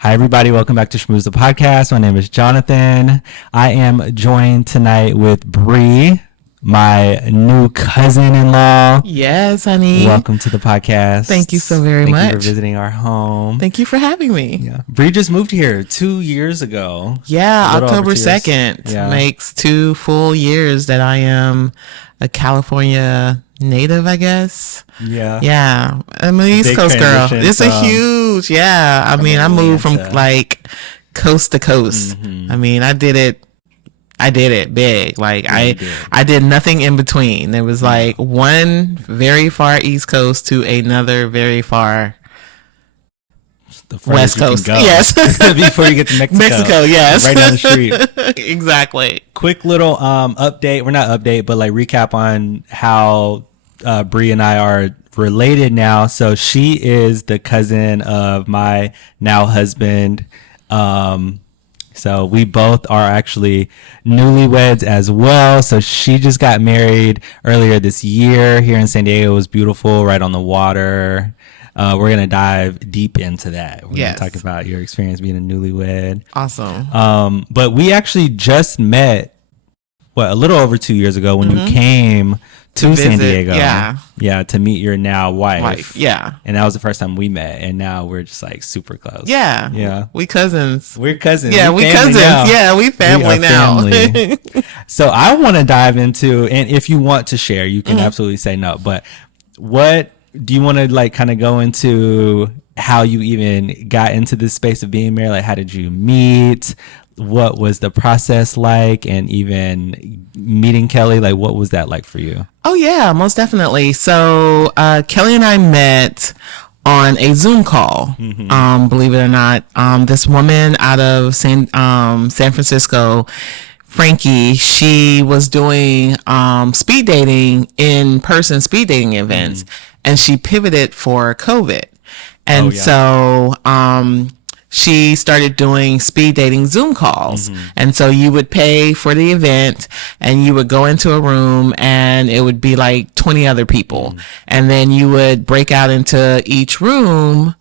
Hi, everybody. Welcome back to Schmooze the Podcast. My name is Jonathan. I am joined tonight with Bri, my new cousin-in-law. Yes, honey. Welcome to the podcast. Thank you so very much. Thank you for visiting our home. Thank you for having me. Yeah. Bri just moved here 2 years ago. Yeah, October 2nd makes 2 full years that I am a California native, I guess. Yeah. I'm an East Coast girl. It's a huge, I mean, I moved from like coast to coast. Mm-hmm. I mean, I did it big. Like I did nothing in between. There was like one very far East Coast to another very far West Coast. Yes. Before you get to Mexico. Yes. Right down the street. Exactly. Quick little update. We're not update, but like recap on how Bri and I are related now. So she is the cousin of my now husband. So we both are actually newlyweds as well. So she just got married earlier this year here in San Diego. It was beautiful, right on the water. We're going to dive deep into that. We're going to talk about your experience being a newlywed. Awesome. But we actually just met, a little over 2 years ago when you came to San Diego. Yeah, to meet your now wife. Yeah. And that was the first time we met. And now we're just like super close. Yeah. We cousins. We're cousins. Yeah, we cousins. Now. Yeah, we family now. Family. So I want to dive into, and if you want to share, you can absolutely say no. But what do you want to like kind of go into how you even got into this space of being married? Like, how did you meet? What was the process like? And even meeting Kelly, like, what was that like for you? Oh, yeah, most definitely. So Kelly and I met on a Zoom call. Mm-hmm. Believe it or not, this woman out of San Francisco, Frankie, she was doing speed dating, in-person speed dating events, and she pivoted for COVID. And so she started doing speed dating Zoom calls. And so you would pay for the event and you would go into a room and it would be like 20 other people. And then you would break out into each room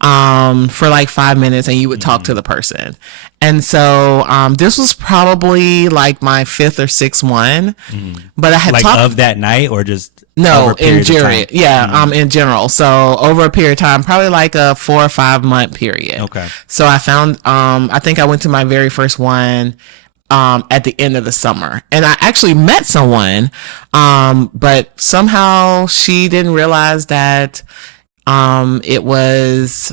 for like 5 minutes and you would talk to the person. And so this was probably like my 5th or 6th one. But I had like of that night or just in general. In general. So over a period of time, probably like a 4 or 5 month period. Okay. So I found I think I went to my very first one at the end of the summer. And I actually met someone, but somehow she didn't realize that it was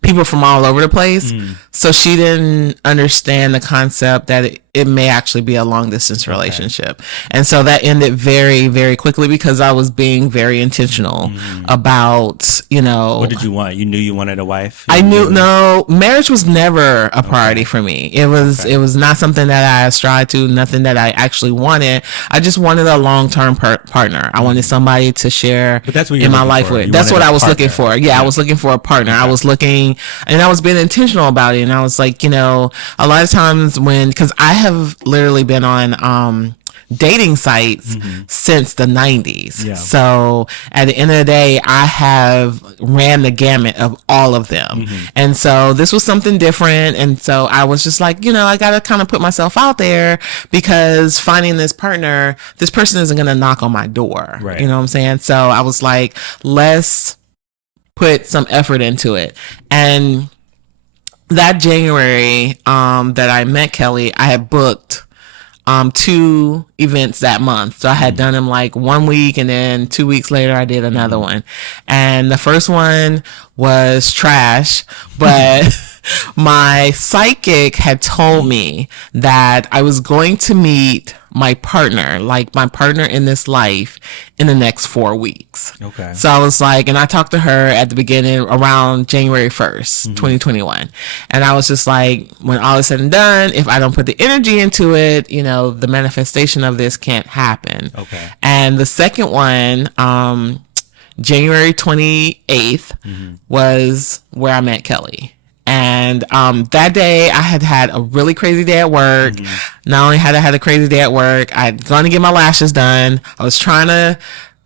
people from all over the place. So she didn't understand the concept that it may actually be a long distance relationship. And so that ended very, very quickly because I was being very intentional about, what did you want? You knew you wanted a wife? No, marriage was never a priority for me. It was not something that I strived to, nothing that I actually wanted. I just wanted a long-term partner. I wanted somebody to share in my life with. That's what I was looking for. Yeah, I was looking for a partner. I was looking, and I was being intentional about it. And I was like, a lot of times because I have literally been on dating sites since the 90s. So at the end of the day, I have ran the gamut of all of them. And so this was something different. And so I was just like, I got to kind of put myself out there because finding this person isn't going to knock on my door. Right. You know what I'm saying? So I was like, let's put some effort into it. And that January that I met Kelly, I had booked 2 events that month. So I had done them like 1 week and then 2 weeks later I did another one. And the first one was trash, but my psychic had told me that I was going to meet my partner in this life in the next 4 weeks. Okay. So I was like, and I talked to her at the beginning around January 1st, 2021. And I was just like, when all is said and done, if I don't put the energy into it, the manifestation of this can't happen. Okay. And the second one, January 28th was where I met Kelly. And that day I had a really crazy day at work. Not only had I had a crazy day at work, I had gone to get my lashes done. I was trying to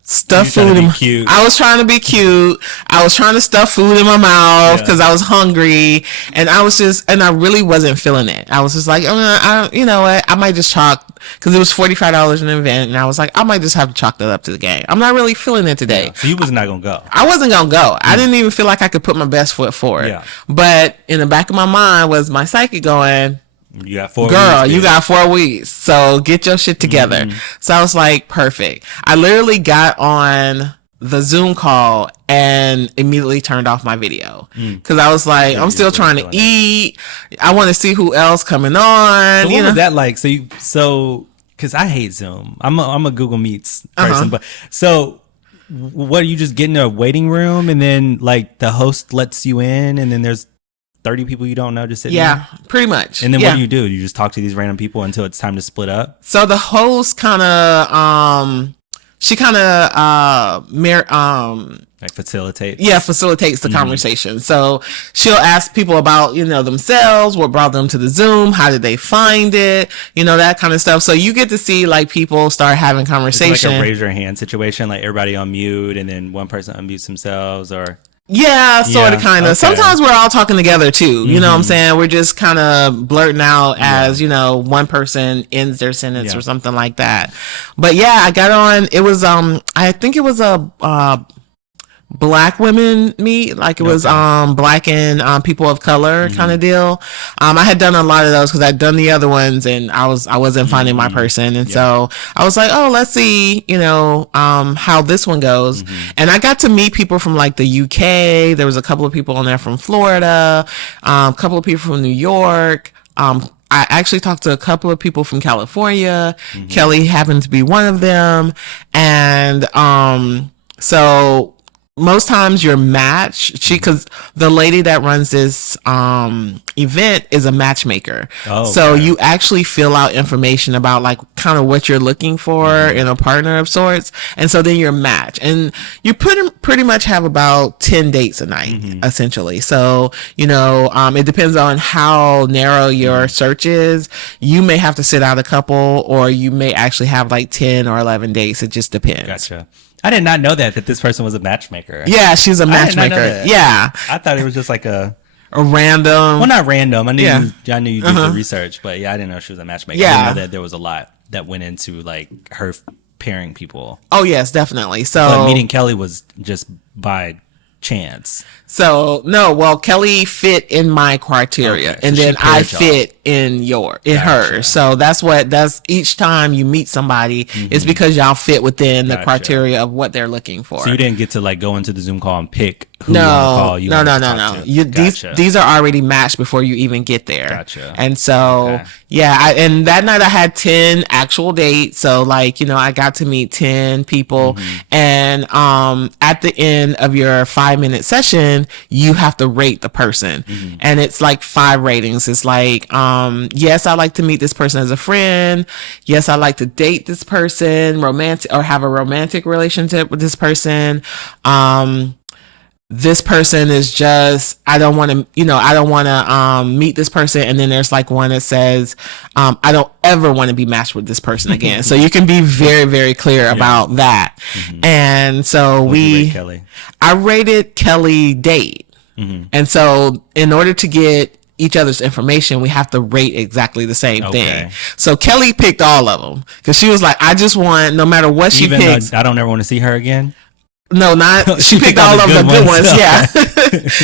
stuff food in cute. I was trying to be cute. I was trying to stuff food in my mouth because I was hungry, and I really wasn't feeling it. I was just like, you know what, I might just chalk, because it was $45 in an event, and I was like, I might just have to chalk that up to the game. I'm not really feeling it today. So you was not gonna go. I wasn't gonna go. I didn't even feel like I could put my best foot forward. Yeah. But in the back of my mind was my psyche going, you got 4 girl, weeks. you got 4 weeks. So get your shit together. So I was like, perfect. I literally got on the Zoom call and immediately turned off my video. Because I was like, I'm still trying to eat. I want to see who else coming on. So what was that like? So because I hate Zoom. I'm a Google Meets person. But so what, you just get in a waiting room and then like the host lets you in and then there's 30 people you don't know just sitting there? Pretty much. And then what do? You just talk to these random people until it's time to split up? So the host kind of, she kind of, like facilitates the conversation. So she'll ask people about, themselves, what brought them to the Zoom, how did they find it, that kind of stuff. So you get to see like people start having conversation. Like a raise your hand situation, like everybody on mute and then one person unmutes themselves, or... Yeah, sort of, kind of. Okay. Sometimes we're all talking together too. You know what I'm saying? We're just kind of blurting out as, one person ends their sentence or something like that. But yeah, I got on. It was, I think it was a Black women meet, like it was Black and people of color kind of deal. I had done a lot of those because I'd done the other ones and I wasn't finding my person, and so I was like, oh, let's see how this one goes. And I got to meet people from like the UK. There was a couple of people on there from Florida, a couple of people from New York. I actually talked to a couple of people from California. Kelly happened to be one of them, and so most times your match, because the lady that runs this event is a matchmaker. So you actually fill out information about like kind of what you're looking for in a partner of sorts, and so then your match, and you pretty much have about 10 dates a night essentially. So it depends on how narrow your search is. You may have to sit out a couple, or you may actually have like 10 or 11 dates. It just depends. Gotcha. I did not know that this person was a matchmaker. Yeah, she's a matchmaker. Yeah. I thought it was just like a random. Well, not random. I knew you did the research, but yeah, I didn't know she was a matchmaker. Yeah. I didn't know that there was a lot that went into like her pairing people. Oh yes, definitely. So but meeting Kelly was just by chance. So no, well, Kelly fit in my criteria, and then I fit in hers. So that's each time you meet somebody, it's because y'all fit within the criteria of what they're looking for. So you didn't get to like go into the Zoom call and pick who you want to call. No. These are already matched before you even get there. Gotcha. And so and that night I had 10 actual dates. So like I got to meet 10 people, and at the end of your 5-minute session, you have to rate the person, and it's like 5 ratings. It's like, yes, I like to meet this person as a friend. Yes, I like to date this person, romantic, or have a romantic relationship with this person. This person is just, I don't want to meet this person. And then there's like one that says, I don't ever want to be matched with this person again. So you can be very, very clear about that. And so I rated Kelly date. And so in order to get each other's information, we have to rate exactly the same thing. So Kelly picked all of them because she was like, I just want, no matter what she picks, I don't ever want to see her again. No, not she picked all of the good ones. Yeah.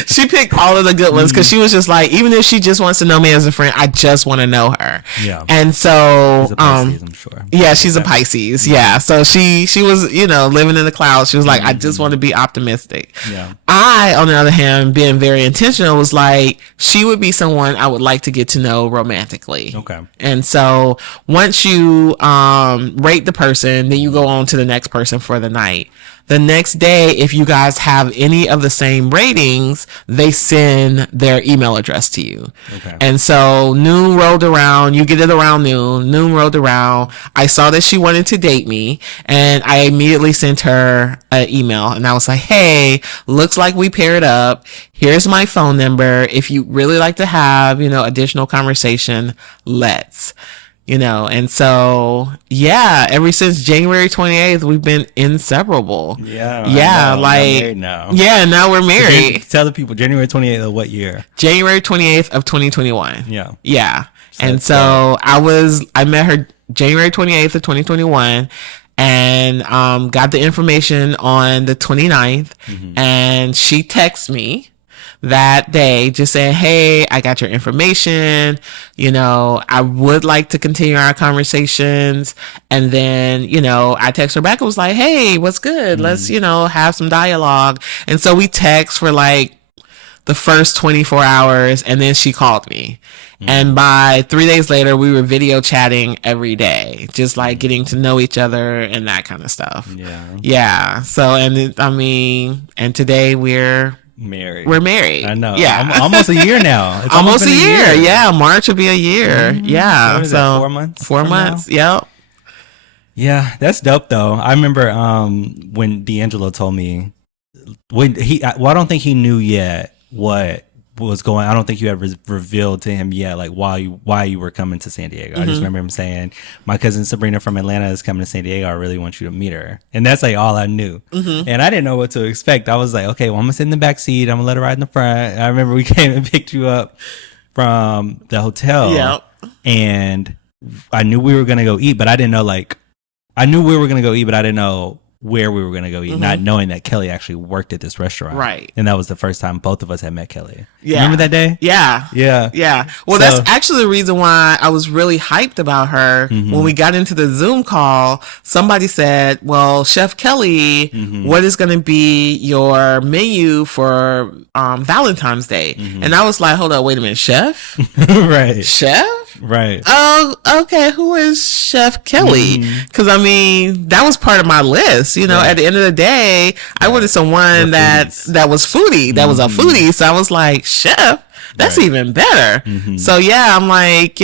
She picked all of the good ones because she was just like, even if she just wants to know me as a friend, I just want to know her. Yeah. And so she's a Pisces, I'm sure. Yeah, she's a Pisces. Yeah. So she was, living in the clouds. She was like, I just want to be optimistic. Yeah. I, on the other hand, being very intentional, was like, she would be someone I would like to get to know romantically. Okay. And so once you rate the person, then you go on to the next person for the night. The next day, if you guys have any of the same ratings, they send their email address to you. Okay. And so noon rolled around. You get it around noon. Noon rolled around. I saw that she wanted to date me, and I immediately sent her an email. And I was like, hey, looks like we paired up. Here's my phone number. If you really like to have, additional conversation, let's. And so, yeah, ever since January 28th, we've been inseparable. Yeah. Yeah. Like, now. Yeah. Now we're married. Tell the people January 28th of what year? January 28th of 2021. Yeah. Yeah. And so I met her January 28th of 2021 and got the information on the 29th. And she texted me that day just saying, hey, I got your information. I would like to continue our conversations. And then, I text her back and was like, hey, what's good? Let's, have some dialogue. And so we text for like the first 24 hours and then she called me. And by 3 days later, we were video chatting every day, just like getting to know each other and that kind of stuff. Yeah. So, and today we're married. I know. Yeah. Almost a year now. It's almost a year. Yeah. March will be a year. Yeah. What is that, 4 months? 4 months. Yep. Yeah. That's dope though. I remember, when D'Angelo told me I don't think he knew yet what was going. I don't think you had revealed to him yet, like why you were coming to San Diego. I just remember him saying, "My cousin Sabrina from Atlanta is coming to San Diego. I really want you to meet her." And that's like all I knew. And I didn't know what to expect. I was like, okay, well, I'm gonna sit in the back seat. I'm gonna let her ride in the front. I remember we came and picked you up from the hotel. Yep. And I knew we were gonna go eat, but I didn't know I knew we were gonna go eat, but I didn't know where we were going to go eat, not knowing that Kelly actually worked at this restaurant. Right. And that was the first time both of us had met Kelly. Yeah. Remember that day? Yeah. Well, that's actually the reason why I was really hyped about her. When we got into the Zoom call, somebody said, well, Chef Kelly, what is going to be your menu for Valentine's Day? And I was like, hold on, wait a minute, Chef? Right. Chef? Right. Oh, okay. Who is Chef Kelly? Because that was part of my list. At the end of the day, I wanted someone that was foodie, that was a foodie. So I was like, Chef, that's even better. So yeah, I'm like,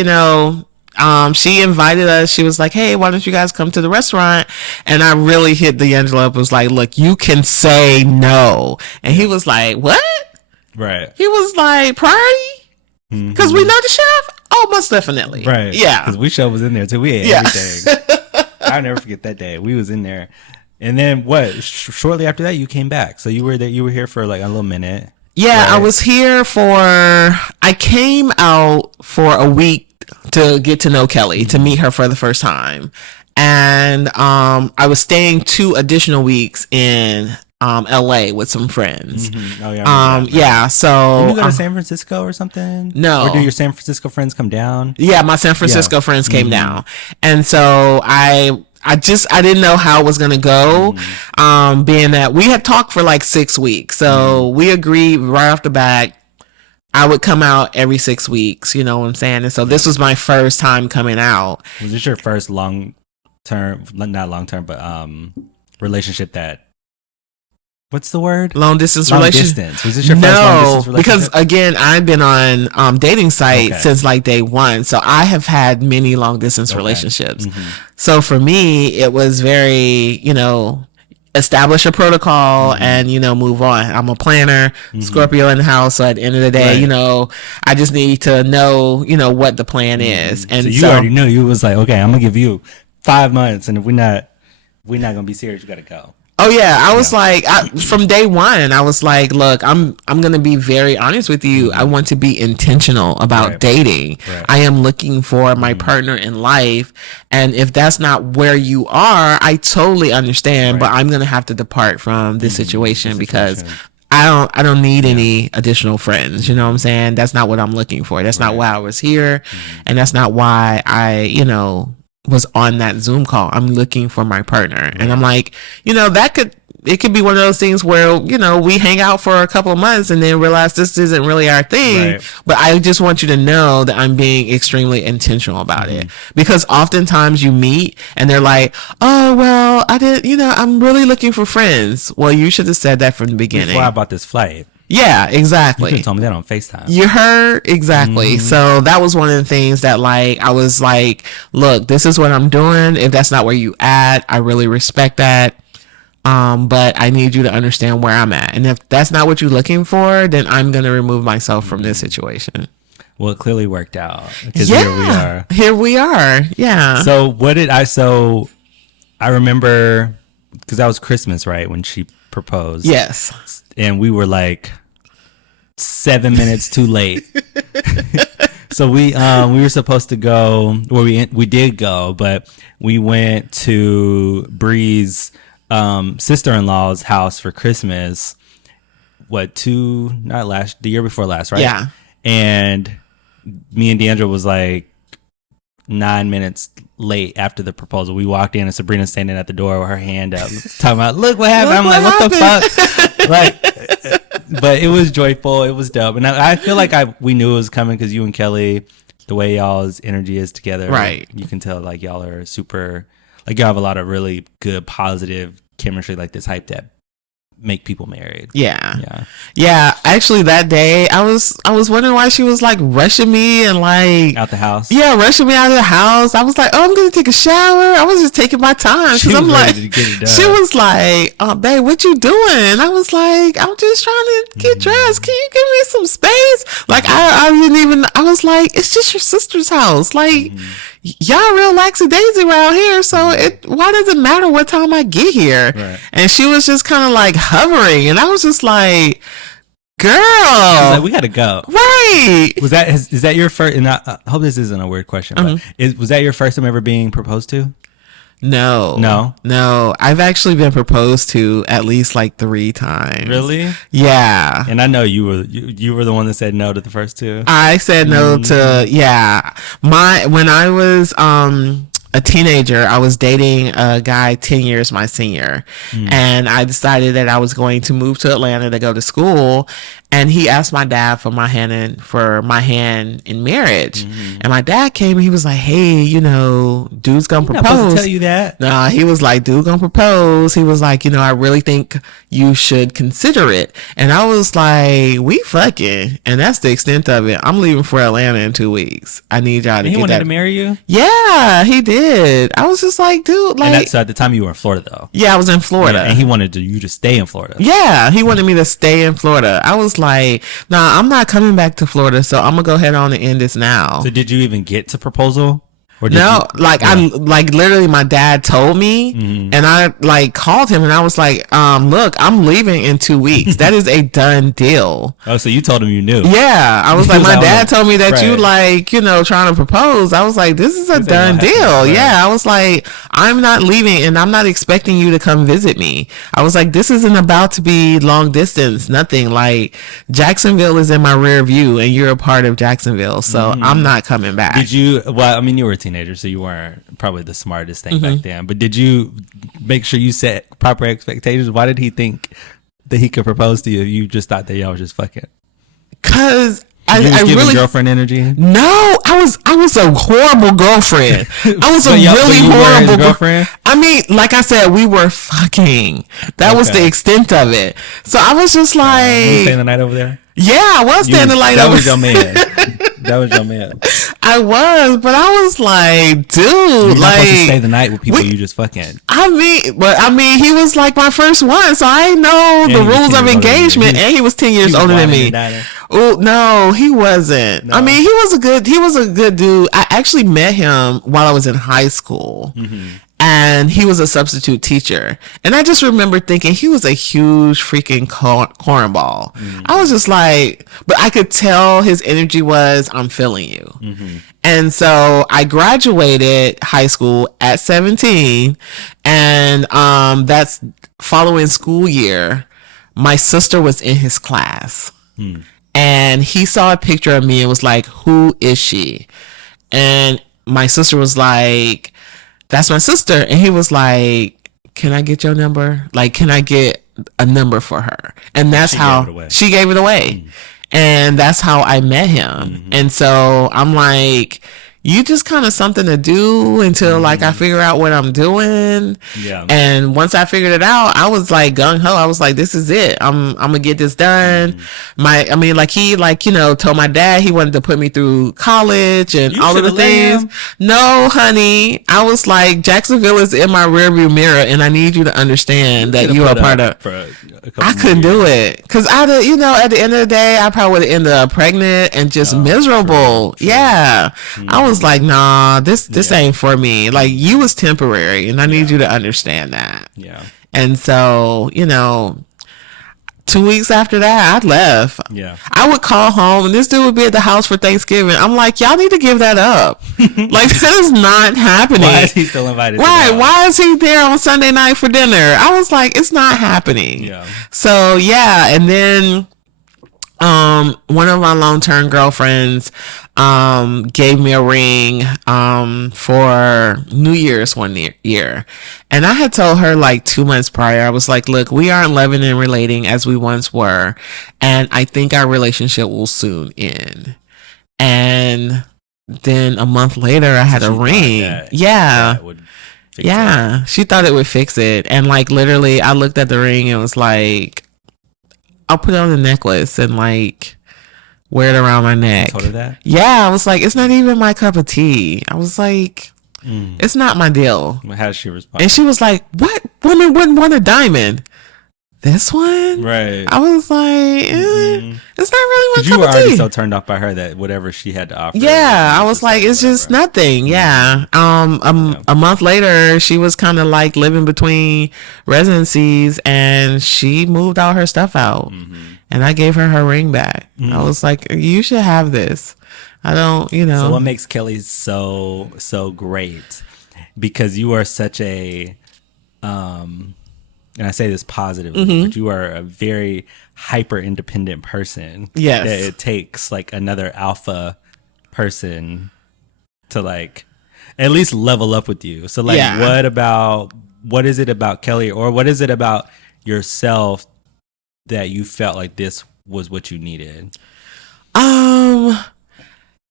she invited us. She was like, hey, why don't you guys come to the restaurant? And I really hit D'Angelo up. Was like, look, you can say no. And he was like, what? Right. He was like, priority? Because we know the chef? Oh, most definitely. Right. Yeah. Because we show was in there too. We ate everything. I'll never forget that day. We was in there. And then shortly after that, you came back. So you were there. You were here for like a little minute. Yeah, right? I was here I came out for a week to get to know Kelly, to meet her for the first time. And I was staying 2 additional weeks in LA with some friends. Oh yeah. Yeah. So did you go to San Francisco or something? No. Or do your San Francisco friends come down? Yeah, my San Francisco friends came down, and so I didn't know how it was gonna go. Being that we had talked for like 6 weeks, so we agreed right off the bat I would come out every 6 weeks. You know what I'm saying? And so this was my first time coming out. Was this your first not long term, but relationship that? What's the word? Long distance relationship. Distance. Was this your first long distance relationship? Because again, I've been on dating sites since like day one, so I have had many long distance relationships. So for me, it was very, establish a protocol and move on. I'm a planner, Scorpio in the house, so at the end of the day, I just need to know what the plan is. And so you already knew. You was like, okay, I'm gonna give you 5 months, and if we're not gonna be serious, you gotta go. Oh yeah, I was like, from day one, I was like, look, I'm gonna be very honest with you. I want to be intentional about dating. Right. I am looking for my partner in life, and if that's not where you are, I totally understand. But I'm gonna have to depart from this situation because I don't need any additional friends. You know what I'm saying? That's not what I'm looking for. That's not why I was here, and that's not why I was on that Zoom call. I'm looking for my partner. And I'm like, it could be one of those things where, we hang out for a couple of months and then realize this isn't really our thing. Right. But I just want you to know that I'm being extremely intentional about it. Because oftentimes you meet and they're like, oh, well, I'm really looking for friends. Well, you should have said that from the beginning. Before I bought this flight. Yeah, exactly. You could have told me that on FaceTime. You heard? Exactly. So that was one of the things that I was like, look, this is what I'm doing. If that's not where you at, I really respect that. But I need you to understand where I'm at. And if that's not what you're looking for, then I'm going to remove myself from this situation. Well, it clearly worked out because here we are. Here we are. Yeah. So I remember because that was Christmas, right? When she proposed. Yes. And we were like 7 minutes too late. So we were supposed to go, well, we did go, but we went to Bri's sister-in-law's house for Christmas. The year before last, right? Yeah. And me and Deandra was like 9 minutes late after the proposal. We walked in and Sabrina's standing at the door with her hand up, talking about, look what happened. I'm like, what the fuck? Like, but it was joyful. It was dope. And I feel like we knew it was coming because you and Kelly, the way y'all's energy is together, right? You can tell like y'all are super, like y'all have a lot of really good, positive chemistry, like this hype that make people married. Yeah. Actually, that day I was wondering why she was like rushing me and like out the house. Yeah, rushing me out of the house. I was like, oh, I'm gonna take a shower. I was just taking my time because I'm like, she was like, oh, babe, what you doing? I was like, I'm just trying to get dressed. Can you give me some space? Like I didn't even. I was like, it's just your sister's house. Like. Y'all real lackadaisy around here, so why does it matter what time I get here? Right. And she was just kind of like hovering, and I was just like, girl, like, we gotta go. Right. Is that your first, and I hope this isn't a weird question, but was that your first time ever being proposed to? No. I've actually been proposed to at least like 3 times. Really? Yeah. And I know you were the one that said no to the first 2. I said no to when I was a teenager, I was dating a guy 10 years my senior, and I decided that I was going to move to Atlanta to go to school. And he asked my dad for my hand in marriage. And my dad came and he was like, hey, dude's gonna propose. Not supposed to tell you that. Nah, he was like, dude gonna propose. He was like, I really think you should consider it. And I was like, we fucking. And that's the extent of it. I'm leaving for Atlanta in 2 weeks. I need y'all to get that. He wanted to marry you? Yeah, he did. I was just like, dude, like. And so at the time you were in Florida though. Yeah, I was in Florida. Yeah, and he wanted you to stay in Florida. Yeah, he wanted me to stay in Florida. I was like, nah, I'm not coming back to Florida, so I'm gonna go ahead on and end this now. So did you even get to proposal? Or no, I literally my dad told me, and I like called him and I was like, look, I'm leaving in 2 weeks. That is a done deal. Oh, so you told him you knew? Yeah, I was like, my dad told me that you like, trying to propose. I was like, this is a done deal. Right. Yeah, I was like, I'm not leaving and I'm not expecting you to come visit me. I was like, this isn't about to be long distance, nothing. Like Jacksonville is in my rear view and you're a part of Jacksonville, so I'm not coming back. Did you? Well, I mean, you were a teenager, so you weren't probably the smartest thing back then. But did you make sure you set proper expectations? Why did he think that he could propose to you if you just thought that y'all was just fucking? Because I really girlfriend energy. No, I was a horrible girlfriend. I was really horrible girlfriend. I mean, like I said, we were fucking. That was the extent of it. So I was just like, you staying the night over there? Yeah, I was staying the night over there. That was your man. That was your man. I was, but I was like, dude, you're not supposed to stay the night with people you just fucking. I mean, he was like my first one, so I know the rules of engagement, and he was 10 years older than me. Oh no, he wasn't. No. I mean, he was a good dude. I actually met him while I was in high school. And he was a substitute teacher. And I just remember thinking he was a huge freaking cornball. I was just like, but I could tell his energy was, I'm feeling you. And so I graduated high school at 17. And that's following school year. My sister was in his class. And he saw a picture of me and was like, who is she? And my sister was like, that's my sister. And he was like, can I get your number? Like, can I get a number for her? And that's how she gave it away. And that's how I met him. And so I'm like, you just kind of something to do until like I figure out what I'm doing. Yeah. And once I figured it out, I was like gung ho. I was like, this is it. I'm gonna get this done. He told my dad he wanted to put me through college and all of the things. No, honey. I was like, Jacksonville is in my rearview mirror and I need you to understand that you are part of a couple I more couldn't do years. it because at the end of the day, I probably would have ended up pregnant and just miserable. True. Yeah, I was like, nah, this Yeah. ain't for me. Like, you was temporary, and I need you to understand that. Yeah. And so, 2 weeks after that, I left. Yeah. I would call home, and this dude would be at the house for Thanksgiving. I'm like, y'all need to give that up. Like, that is not happening. Why is he still invited? Right? Why is he there on Sunday night for dinner? I was like, it's not happening. Yeah. So yeah, and then one of my long-term girlfriends gave me a ring for New Year's one year. And I had told her like 2 months prior, I was like, look, we aren't loving and relating as we once were, and I think our relationship will soon end. And then a month later, I had a ring. Yeah. Yeah. She thought it would fix it. And like, literally, I looked at the ring and was like, I'll put it on the necklace and like wear it around my neck. Told her that? Yeah. I was like, it's not even my cup of tea. I was like, it's not my deal. How did she respond? And she was like, what woman wouldn't want a diamond? This one? Right. I was like, it's not really my cup you were of tea. already so turned off by her that whatever she had to offer. Yeah, I was like, it's just nothing. Yeah. A month later, she was kind of like living between residencies, and she moved all her stuff out, and I gave her ring back. I was like, you should have this. I don't, So what makes Kelly so great? Because you are such a, and I say this positively, but you are a very hyper independent person. Yes. That it takes like another alpha person to like at least level up with you. So like, what is it about Kelly, or what is it about yourself that you felt like this was what you needed?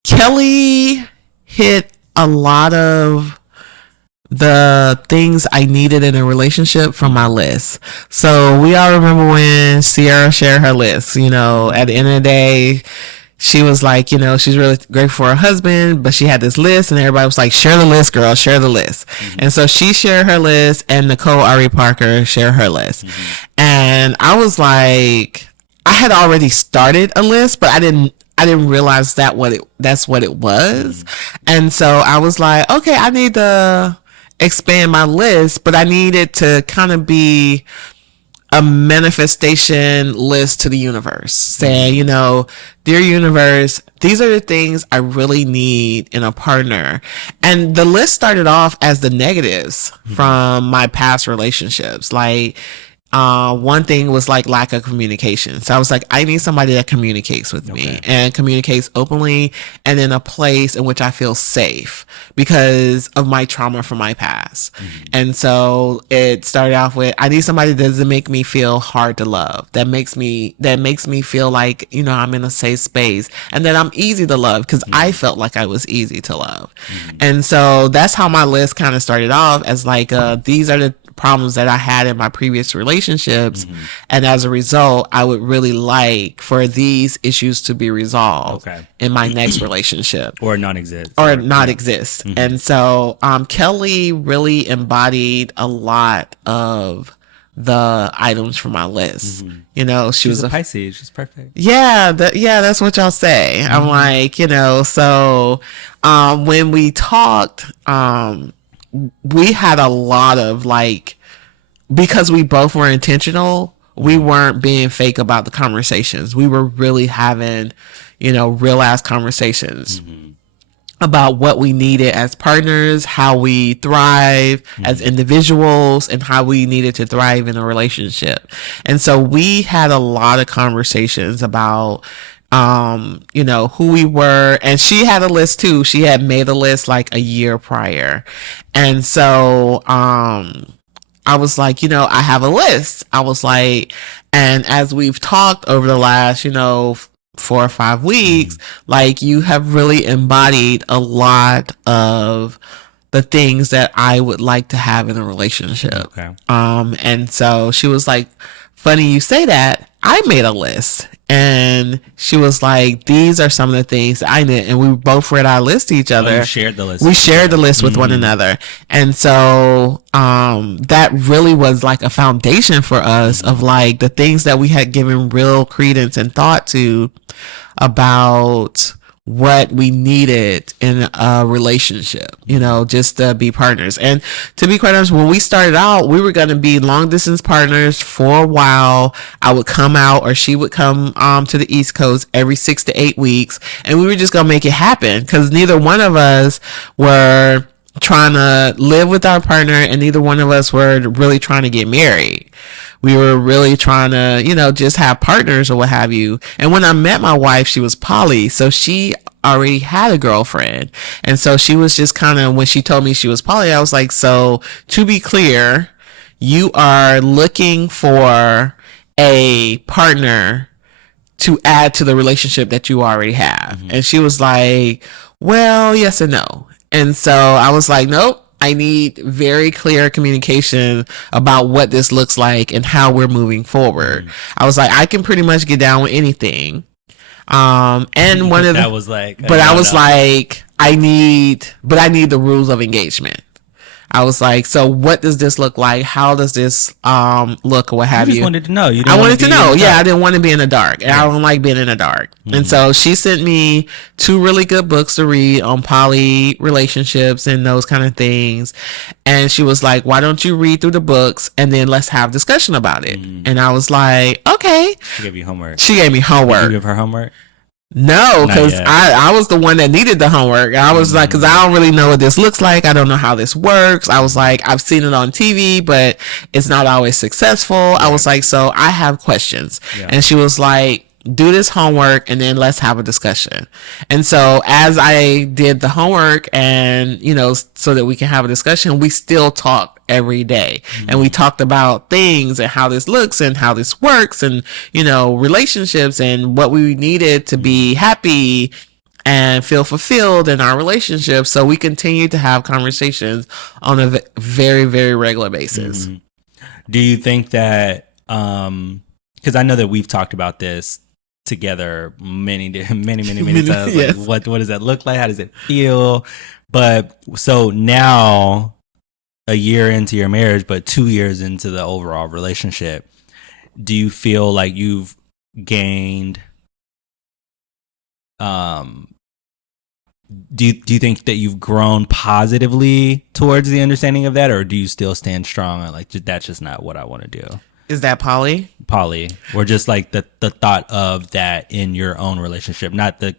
Kelly hit a lot of the things I needed in a relationship from my list. So we all remember when Sierra shared her list. At the end of the day, she was like, she's really grateful for her husband, but she had this list, and everybody was like, share the list, girl, share the list. And so she shared her list, and Nicole Ari Parker shared her list. And I was like, I had already started a list, but I didn't realize that's what it was. And so I was like, okay, I need to expand my list, but I need it to kind of be a manifestation list to the universe, saying, dear universe, these are the things I really need in a partner. And the list started off as the negatives from my past relationships. Like, one thing was like lack of communication. So I was like, I need somebody that communicates with me and communicates openly and in a place in which I feel safe because of my trauma from my past. And so it started off with, I need somebody that doesn't make me feel hard to love, that makes me feel like, I'm in a safe space, and that I'm easy to love, because I felt like I was easy to love. And so that's how my list kind of started off, as like, these are the problems that I had in my previous relationships, and as a result, I would really like for these issues to be resolved in my next relationship, or non-exist. And so Kelly really embodied a lot of the items from my list. She was a Pisces. She's perfect. Yeah, that's what y'all say. I'm like, so when we talked, we had a lot of like, because we both were intentional, we weren't being fake about the conversations. We were really having, real ass conversations about what we needed as partners, how we thrive as individuals, and how we needed to thrive in a relationship. And so we had a lot of conversations about who we were. And she had a list too. She had made a list like a year prior. And so, I was like, I have a list. I was like, and as we've talked over the last, 4 or 5 weeks, like, you have really embodied a lot of the things that I would like to have in a relationship. And so she was like, funny you say that. I made a list. And she was like, these are some of the things I did. And we both read our list to each other. You shared the list. We shared the list with one another. And so that really was like a foundation for us of like the things that we had given real credence and thought to about what we needed in a relationship, you know, just to be partners. And to be quite honest, when we started out, we were going to be long distance partners for a while. I would come out or she would come to the East Coast every 6 to 8 weeks, and we were just going to make it happen because neither one of us were trying to live with our partner and neither one of us were really trying to get married. We were really trying to, you know, just have partners or what have you. And when I met my wife, she was poly. So she already had a girlfriend. And so she was just kind of, when she told me she was poly, I was like, so to be clear, you are looking for a partner to add to the relationship that you already have. Mm-hmm. And she was like, well, yes and no. And so I was like, nope. I need very clear communication about what this looks like and how we're moving forward. I was like, I can pretty much get down with anything. And one of that was like, but I was like, I need the rules of engagement. I was like, so what does this look like? How does this look or what have you? You just wanted to know. I wanted to know. Yeah, I didn't want to be in the dark. And I don't like being in the dark. Mm-hmm. And so she sent me 2 really good books to read on poly relationships and those kind of things. And she was like, why don't you read through the books and then let's have discussion about it? Mm-hmm. And I was like, okay. She gave you homework. She gave me homework. Did you give her homework? No, because I was the one that needed the homework. I was like, because I don't really know what this looks like. I don't know how this works. I was like, I've seen it on TV, but it's not always successful. Yeah. I was like, so I have questions. Yeah. And she was like, do this homework and then let's have a discussion. And so as I did the homework and, you know, so that we can have a discussion, we still talk every day. Mm-hmm. And we talked about things and how this looks and how this works and, you know, relationships and what we needed to be happy and feel fulfilled in our relationship. So we continue to have conversations on a very, very regular basis. Mm-hmm. Do you think that, because I know that we've talked about this together many times. Yes. Like what does that look like? How does it feel? But so now, a year into your marriage, but 2 years into the overall relationship, do you feel like you've gained? Do you think that you've grown positively towards the understanding of that, or do you still stand strong on like that's just not what I want to do? Is that poly, or just like the thought of that in your own relationship, not the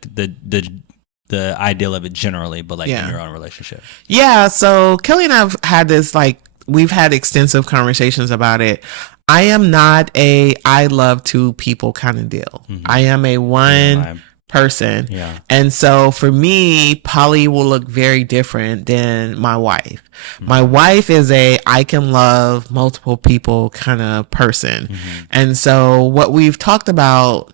ideal of it generally, but like in your own relationship? Yeah. So Kelly and I've had this, like, we've had extensive conversations about it. I am not a I love 2 people kind of deal. Mm-hmm. I am a one person. Yeah. And so for me, poly will look very different than my wife. Mm-hmm. My wife is a I can love multiple people kind of person. Mm-hmm. And so what we've talked about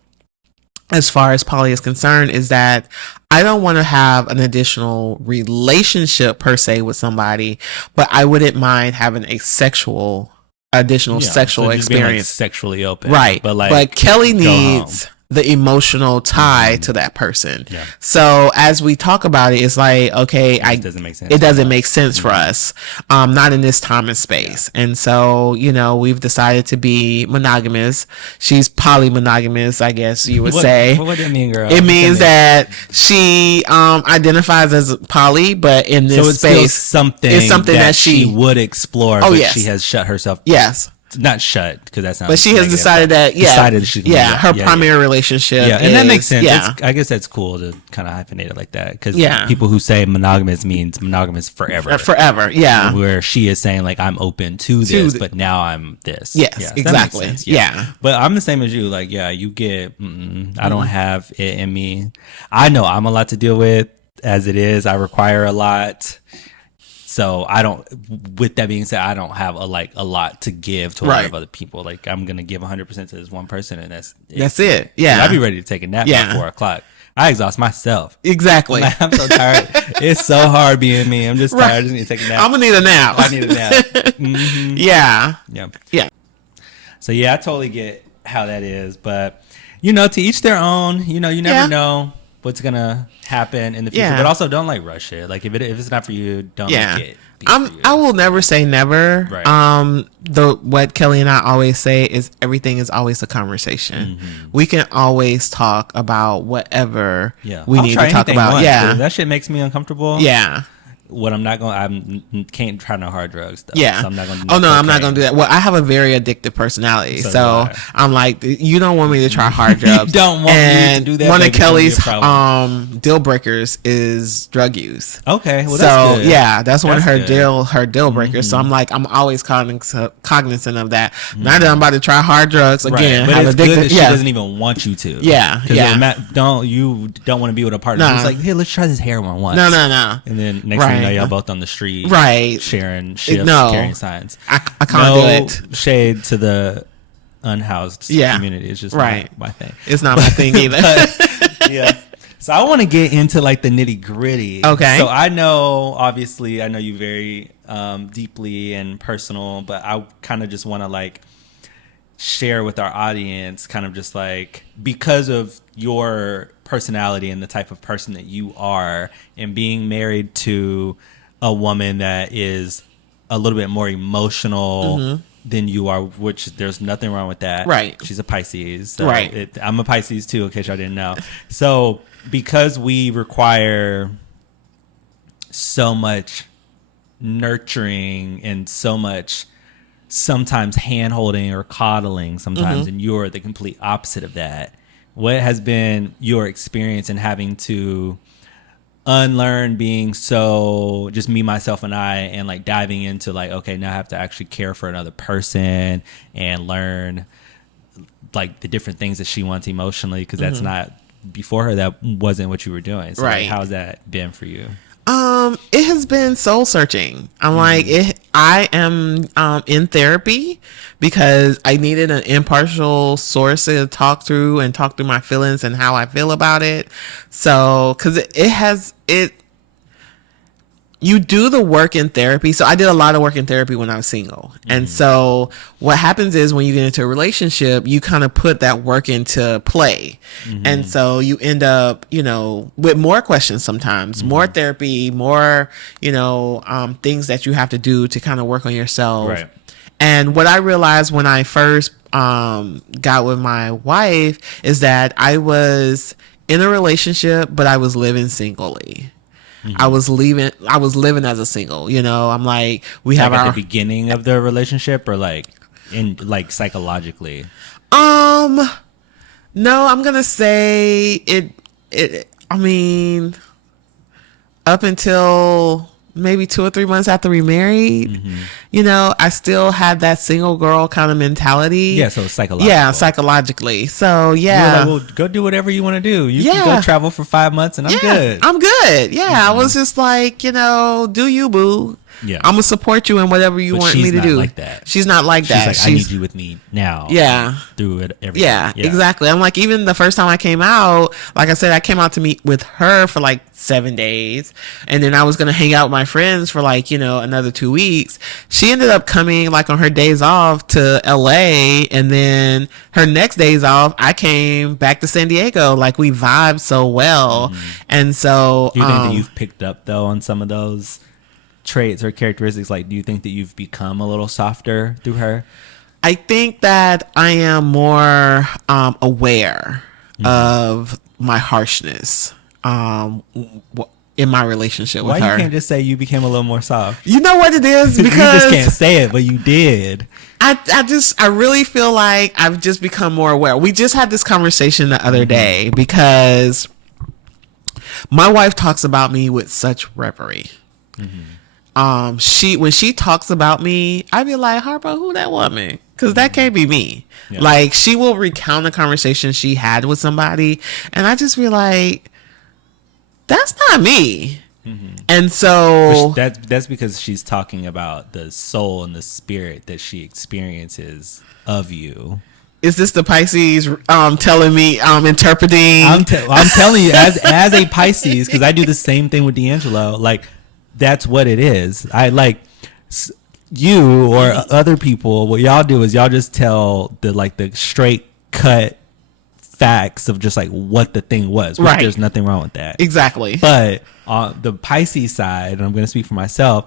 as far as poly is concerned is that I don't want to have an additional relationship per se with somebody, but I wouldn't mind having a sexual sexual experience. Being, like, sexually open. Right. But Kelly needs the emotional tie to that person. Yeah. So as we talk about it, it's like, okay, it doesn't make sense. It doesn't make sense for us. Not in this time and space. Yeah. And so, you know, we've decided to be monogamous. She's polymonogamous, I guess you would say. What does that mean, girl? It means that she identifies as poly, but in this space, it's something that she would explore, but she has shut herself. Yes. Not shut, because that's not. But she has decided that her primary relationship. Yeah, and that makes sense. Yeah. I guess that's cool to kind of hyphenate it like that, because people who say monogamous means monogamous forever. Forever, yeah. Where she is saying like I'm open to this, but now I'm this. Yes, exactly. Yeah. But I'm the same as you. Like, you get. I don't have it in me. I know I'm a lot to deal with as it is. I require a lot. So I don't. With that being said, I don't have a lot to give to a lot of other people. Like, I'm gonna give 100% to this one person, and that's it. Yeah, I'd be ready to take a nap at 4 o'clock. I exhaust myself. Exactly. Like, I'm so tired. It's so hard being me. I'm just tired. I just need to take a nap. I'm gonna need a nap. I need a nap. Mm-hmm. Yeah. So yeah, I totally get how that is, but to each their own. You never Yeah. know what's gonna happen in the future, Yeah. but also don't like rush it. Like if it's not for you, don't Yeah. make it be for you. I will never say never. Right. What Kelly and I always say is everything is always a conversation. We can always talk about whatever we I'll need try to talk anything about. once, Yeah. but if that shit makes me uncomfortable. Yeah. What I'm not going, I can't try no hard drugs though. Yeah. So I'm not going. Oh no, I'm not going to do that. Well, I have a very addictive personality, So so do I. I'm like, you don't want me to try hard drugs. You don't want me to do that, One of baby, it's gonna be a Kelly's problem. deal breakers is drug use. Okay, well So that's good. yeah, that's one of That's her good. deal breakers. So I'm like, I'm always cognizant of that. Now that I'm about to try hard drugs again, Right. But have it's good addicted. that she Yeah, doesn't even want you to. Yeah, 'Cause yeah. you don't want to be with a partner Nah. who's like, hey, let's try this heroin once. no. And then next thing you know, Right. y'all both on the street, Right. sharing shifts, No. carrying signs. I can't do it. Shade to the unhoused community. It's just Right. not my thing. It's not my thing either. Yeah. So I want to get into like the nitty gritty. Okay. So I know you very deeply and personal, but I kind of just want to like share with our audience kind of just like because of your personality and the type of person that you are and being married to a woman that is a little bit more emotional than you are, which there's nothing wrong with that. Right. She's a Pisces. So Right. I'm a Pisces too, in case y'all didn't know. So because we require so much nurturing and so much sometimes hand holding or coddling sometimes, and you're the complete opposite of that. What has been your experience in having to unlearn being so just me, myself, and I, and like diving into like, okay, now I have to actually care for another person and learn like the different things that she wants emotionally, because that's not before her, that wasn't what you were doing. So Right. like, how's that been for you? It has been soul searching. I'm like, I am in therapy because I needed an impartial source to talk through my feelings and how I feel about it. So, because you do the work in therapy. So I did a lot of work in therapy when I was single. And so what happens is when you get into a relationship, you kind of put that work into play. And so you end up, with more questions sometimes, more therapy, more, things that you have to do to kind of work on yourself. Right. And what I realized when I first got with my wife is that I was in a relationship, but I was living singly. I was living as a single, I'm like, we have Like our at the beginning of the relationship, or like in like psychologically? no, I'm gonna say I mean, up until maybe 2 or 3 months after we married, I still had that single girl kind of mentality. Yeah, so psychological. Yeah, psychologically. So You yeah. were like, well, go do whatever you want to do. You can go travel for 5 months and I'm good. I'm good. Yeah, I was just like, do you, boo? Yeah. I'm gonna support you in whatever you But want she's me to not do. like that. She's not like She's that. like, I need you with me now. Yeah. Through it, everything. Yeah, exactly. I'm like, even the first time I came out, like I said, I came out to meet with her for like 7 days. And then I was going to hang out with my friends for like, another 2 weeks. She ended up coming like on her days off to LA. And then her next days off, I came back to San Diego. Like we vibed so well. And so, Do you think that you've picked up though on some of those traits or characteristics? Like, do you think that you've become a little softer through her? I think that I am more aware of my harshness in my relationship with her. Why you can't just say you became a little more soft? You know what it is? You Because just can't say it, but you did. I really feel like I've just become more aware. We just had this conversation the other day because my wife talks about me with such reverie. When she talks about me, I be like, Harper, who that woman? Because that can't be me. Yeah. Like, she will recount a conversation she had with somebody, and I just be like, that's not me. And so That's because she's talking about the soul and the spirit that she experiences of you. is this the Pisces telling me interpreting? I'm telling you, as a Pisces, because I do the same thing with D'Angelo. Like, that's what it is. I like you or other people. What y'all do is y'all just tell the straight cut facts of just like what the thing was. Which Right. There's nothing wrong with that. Exactly. But on the Pisces side, and I'm going to speak for myself,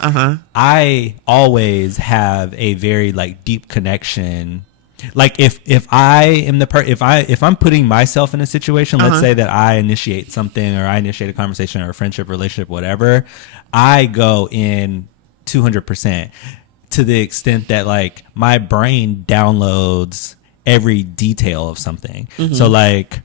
I always have a very like deep connection. Like if I am if I'm putting myself in a situation, let's say that I initiate something or I initiate a conversation or a friendship, relationship, whatever, I go in 200% to the extent that like my brain downloads every detail of something. So like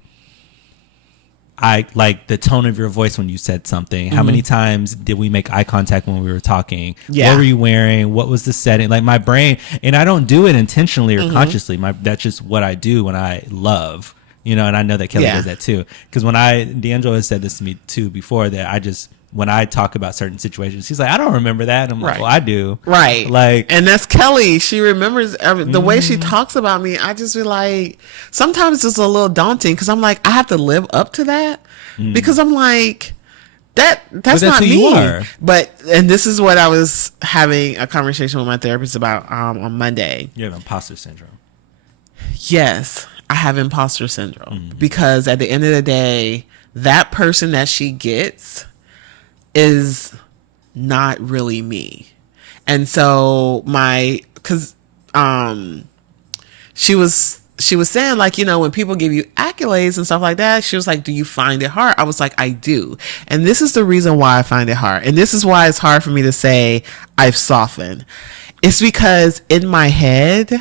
I like the tone of your voice when you said something. How many times did we make eye contact when we were talking? Yeah. What were you wearing? What was the setting? Like my brain, and I don't do it intentionally or consciously. That's just what I do when I love, and I know that Kelly does that too. Because D'Angelo has said this to me too before, that when I talk about certain situations, he's like, I don't remember that. And I'm like, well, I do. Right. Like, and that's Kelly. She remembers the way she talks about me. I just be like, sometimes it's a little daunting because I'm like, I have to live up to that because I'm like, that's not who me. you are. And this is what I was having a conversation with my therapist about on Monday. You have imposter syndrome. Yes, I have imposter syndrome because at the end of the day, that person that she gets is not really me. And so she was saying like, when people give you accolades and stuff like that, she was like, do you find it hard? I was like, I do. And this is the reason why I find it hard. And this is why it's hard for me to say I've softened. It's because in my head,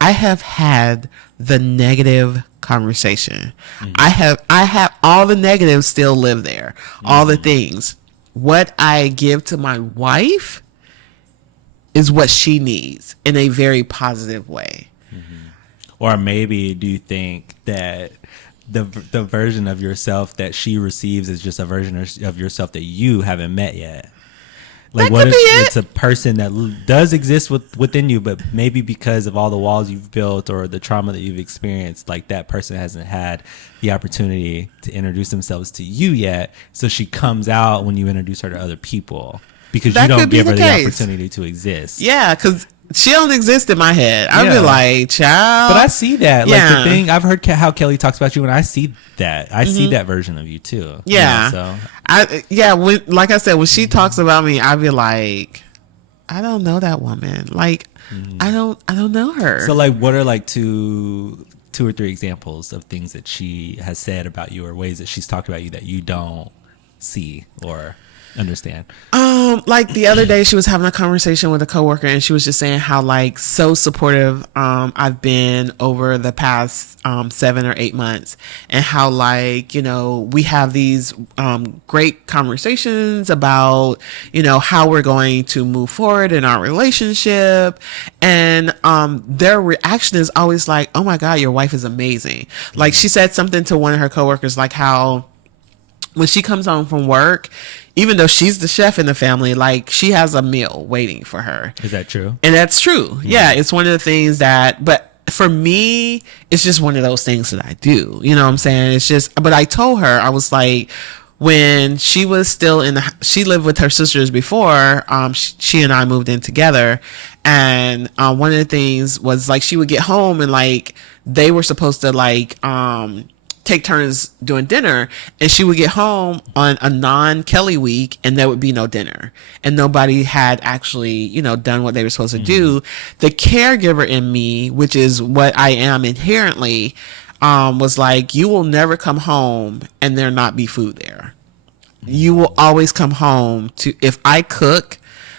I have had the negative conversation. I have all the negatives still live there. All the things. What I give to my wife is what she needs in a very positive way. Or maybe do you think that the version of yourself that she receives is just a version of yourself that you haven't met yet? Like, what if it's a person that does exist within you, but maybe because of all the walls you've built or the trauma that you've experienced, like that person hasn't had the opportunity to introduce themselves to you yet. So she comes out when you introduce her to other people because you don't give her the opportunity to exist. Yeah, because she don't exist in my head. I'd be like, child. But I see that. Like the thing, I've heard how Kelly talks about you, and I see that. I see that version of you too. Yeah. So like I said, when she talks about me, I'd be like, I don't know that woman. Like, I don't know her. So like, what are like two or three examples of things that she has said about you or ways that she's talked about you that you don't see or understand? Like the other day she was having a conversation with a coworker and she was just saying how like so supportive I've been over the past 7 or 8 months, and how like, we have these great conversations about, how we're going to move forward in our relationship, and their reaction is always like, oh my God, your wife is amazing. Like she said something to one of her coworkers, like how when she comes home from work, even though she's the chef in the family, like she has a meal waiting for her. Is that true? And that's true. Yeah, it's one of the things but for me, it's just one of those things that I do. You know what I'm saying? It's just, but I told her, I was like, when she was still she lived with her sisters before, she and I moved in together. And one of the things was like, she would get home and like, they were supposed to like, take turns doing dinner, and she would get home on a non-Kelly week and there would be no dinner and nobody had actually, done what they were supposed to do. The caregiver in me, which is what I am inherently, was like, you will never come home and there not be food there. You will always come home to, if I cook,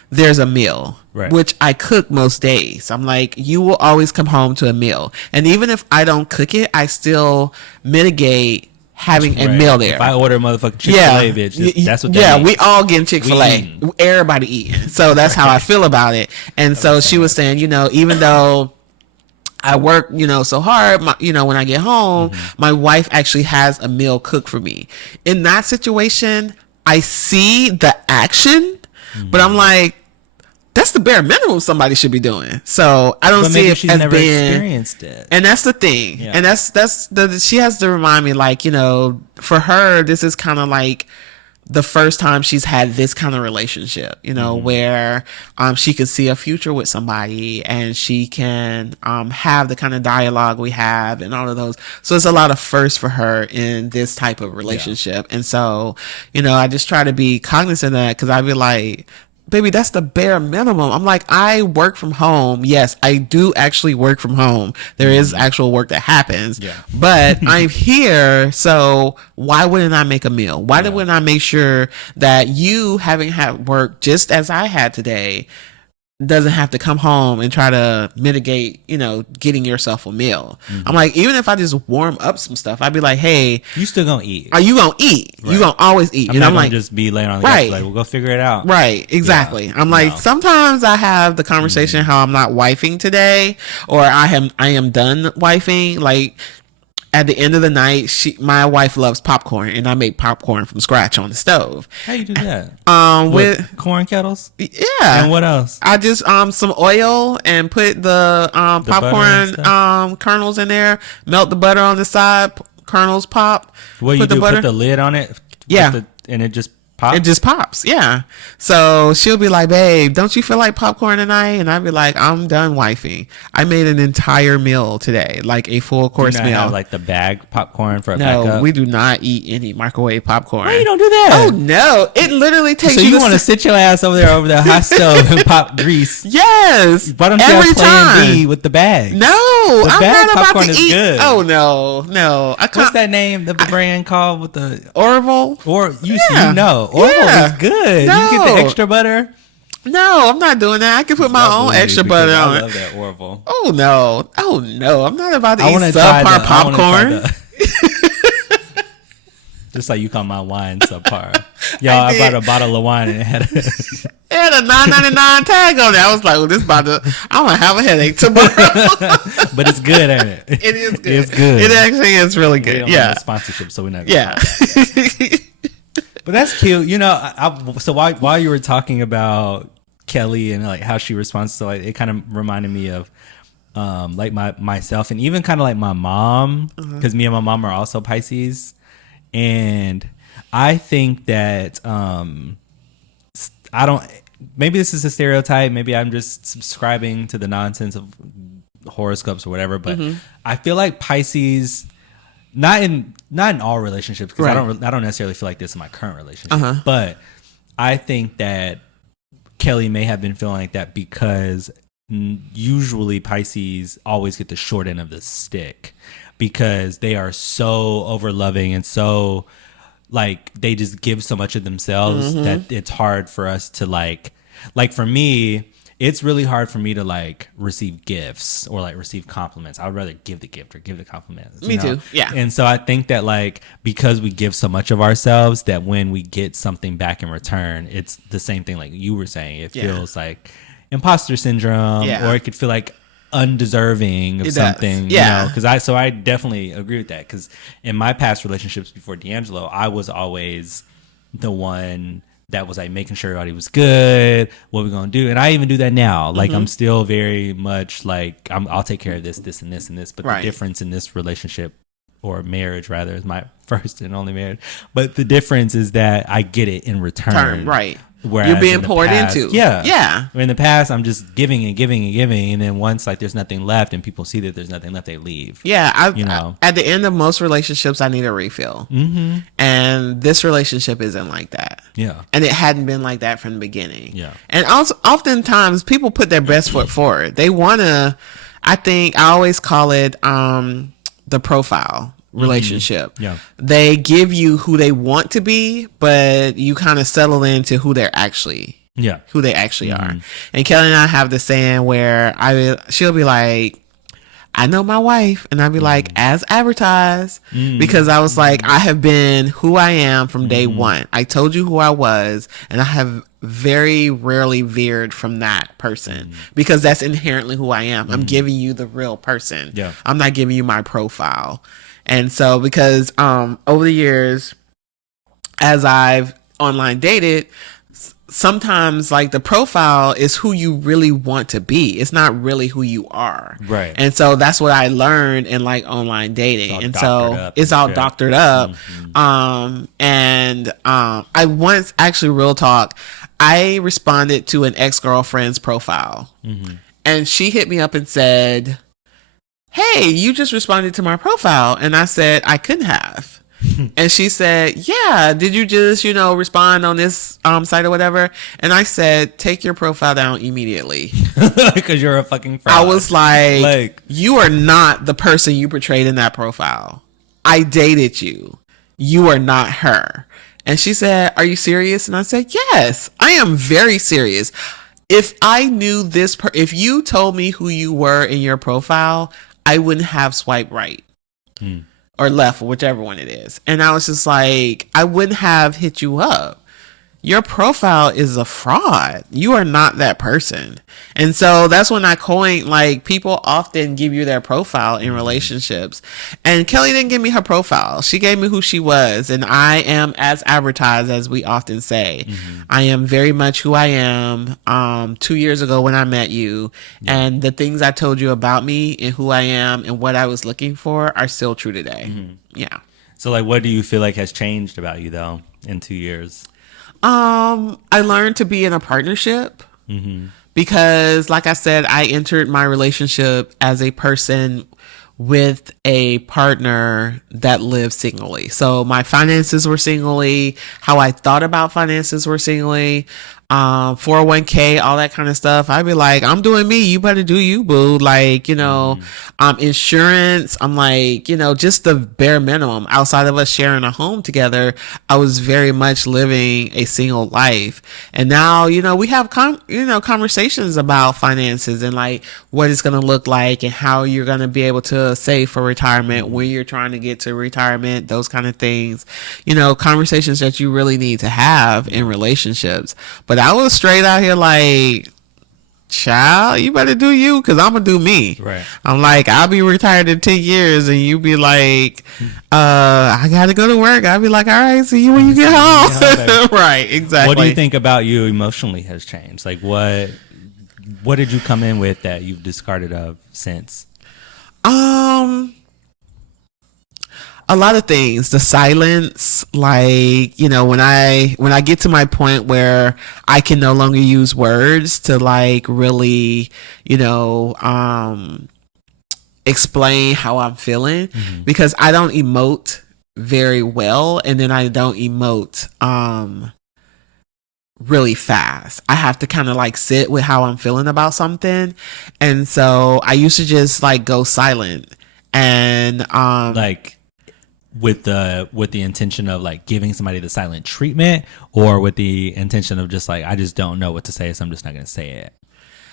there's a meal. Right. Which I cook most days. I'm like, you will always come home to a meal. And even if I don't cook it, I still mitigate having a meal there. If I order a motherfucking Chick-fil-A, bitch, that's what that means. We all getting Chick-fil-A. Everybody eating. So that's how I feel about it. And so she was saying, even though I work, so hard, when I get home, my wife actually has a meal cooked for me. In that situation, I see the action, but I'm like, that's the bare minimum somebody should be doing. So I don't see it she's as never being experienced it. And that's the thing. Yeah. And that's she has to remind me, like, for her, this is kind of like the first time she's had this kind of relationship, you know, where she can see a future with somebody and she can have the kind of dialogue we have and all of those. So it's a lot of firsts for her in this type of relationship. And so, you know, I just try to be cognizant of that, because I'd be like, baby, that's the bare minimum. I'm like, I work from home. Yes, I do actually work from home. There is actual work that happens. Yeah. But I'm here, so why wouldn't I make a meal? Why wouldn't I make sure that you, having had work just as I had today, doesn't have to come home and try to mitigate, you know, getting yourself a meal. I'm like, even if I just warm up some stuff, I'd be like, hey, You still gonna eat. are you gonna eat? Right. You gonna always eat. I'm And not I'm gonna like, just be laying on the Right. couch like, we'll go figure it out. right, exactly. I'm like, No. sometimes I have the conversation how I'm not wifing today, or I am done wifing. Like, at the end of the night, my wife loves popcorn, and I make popcorn from scratch on the stove. How you do that? With corn kettles? yeah. And what else? I just some oil and put the butter and popcorn kernels in there. Melt the butter on the side. Kernels pop. What you do? Put the lid on it? Yeah. And it just pops? It just pops, yeah. So she'll be like, babe, don't you feel like popcorn tonight? And I'd be like, I'm done wifing. I made an entire meal today, like a full course Do you not meal. have like the bag popcorn for a No, backup? we do not eat any microwave popcorn. Why you don't do that? Oh no, it literally takes So you you want to sit your ass over the hot stove and pop grease? Yes. Why don't you every have Plan time. B with the bag? No, The I'm bag not about popcorn to is eat. good. Oh no, I can't. What's that name? The brand called with the Orville? you Yeah. Orville Yeah. is good. You No. get the extra butter. No, I'm not doing that. I can put my own extra butter on I it. love that Orville. Oh no, I'm not about to I eat want to try subpar the I wanna try popcorn. the- Just like you call my wine subpar. Y'all, I bought a bottle of wine and it had It had a $9.99 tag on it. I was like, well, this about to, I'm gonna have a headache tomorrow. but it's good, ain't it? It is good. It's good. It actually is really We good. don't Yeah. have a sponsorship, so we're not. Yeah. But that's cute. You know, so while you were talking about Kelly and like how she responds to, like, it kind of reminded me of like myself and even kind of like my mom, because me and my mom are also Pisces, and I think that I don't. Maybe this is a stereotype. Maybe I'm just subscribing to the nonsense of horoscopes or whatever. But I feel like Pisces. Not in all relationships, because Right. I don't necessarily feel like this in my current relationship. But I think that Kelly may have been feeling like that because usually Pisces always get the short end of the stick, because they are so over loving and so like they just give so much of themselves that it's hard for us to like for me. It's really hard for me to like receive gifts or like receive compliments. I would rather give the gift or give the compliment. Me too. Yeah. And so I think that like because we give so much of ourselves, that when we get something back in return, it's the same thing like you were saying. It feels like imposter syndrome, or it could feel like undeserving of something. Yeah. You know? Because I definitely agree with that. Because in my past relationships before D'Angelo, I was always the one that was like making sure everybody was good, what we're gonna do, and I even do that now. Like I'm still very much like I'll take care of this, this, and this, and this. But the difference in this relationship or marriage, rather, is my first and only marriage. But the difference is that I get it in return, Right. Whereas You're being in the poured past, into. Yeah. Yeah. In the past, I'm just giving and giving and giving, and then once like there's nothing left, and people see that there's nothing left, they leave. Yeah, I at the end of most relationships, I need a refill, and this relationship isn't like that. Yeah, and it hadn't been like that from the beginning. Yeah, and also oftentimes people put their best foot forward. They wanna. I think I always call it the profile relationship. Yeah, they give you who they want to be, but you kind of settle into who they're actually. Yeah, who they actually are. And Kelly and I have the saying where she'll be like, I know my wife, and I'll be like, as advertised, because I was like, I have been who I am from day one. I told you who I was, and I have very rarely veered from that person, because that's inherently who I am. I'm giving you the real person. Yeah. I'm not giving you my profile. And so because over the years, as I've online dated, sometimes like the profile is who you really want to be. It's not really who you are. Right. And so that's what I learned in like online dating. And so it's all doctored up. I once actually, real talk, I responded to an ex-girlfriend's profile and she hit me up and said, "Hey, you just responded to my profile." And I said, "I couldn't have." And she said, "Yeah, did you just, respond on this site or whatever?" And I said, "Take your profile down immediately." Because you're a fucking fraud. I was like, you are not the person you portrayed in that profile. I dated you. You are not her. And she said, "Are you serious?" And I said, "Yes, I am very serious. If I knew this, if you told me who you were in your profile, I wouldn't have swiped right. Or left, or whichever one it is." And I was just like, I wouldn't have hit you up. Your profile is a fraud. You are not that person. And so that's when I coined, like, people often give you their profile in relationships. And Kelly didn't give me her profile. She gave me who she was. And I am as advertised, as we often say. I am very much who I am 2 years ago when I met you. And the things I told you about me and who I am and what I was looking for are still true today. Yeah. So, like, what do you feel like has changed about you, though, in 2 years? I learned to be in a partnership because, like I said, I entered my relationship as a person with a partner that lived singly. So my finances were singly. How I thought about finances were singly. 401k, all that kind of stuff. I'd be like, "I'm doing me. You better do you, boo." Like, insurance. I'm like, just the bare minimum. Outside of us sharing a home together, I was very much living a single life. And now, we have, conversations about finances and like what it's going to look like and how you're going to be able to save for retirement, when you're trying to get to retirement, those kind of things, conversations that you really need to have in relationships. But I was straight out here like, "Child, you better do you, because I'm going to do me." Right. I'm like, I'll be retired in 10 years and you be like, "I got to go to work." I'll be like, "All right, see you when you get home." Right, exactly. What do you think about you emotionally has changed? Like, what did you come in with that you've discarded of since? A lot of things. The silence, like, when I get to my point where I can no longer use words to like really, explain how I'm feeling, because I don't emote very well, and then I don't emote really fast. I have to kind of like sit with how I'm feeling about something. And so I used to just like go silent and like with the intention of like giving somebody the silent treatment, or with the intention of just like, I just don't know what to say, so I'm just not going to say it.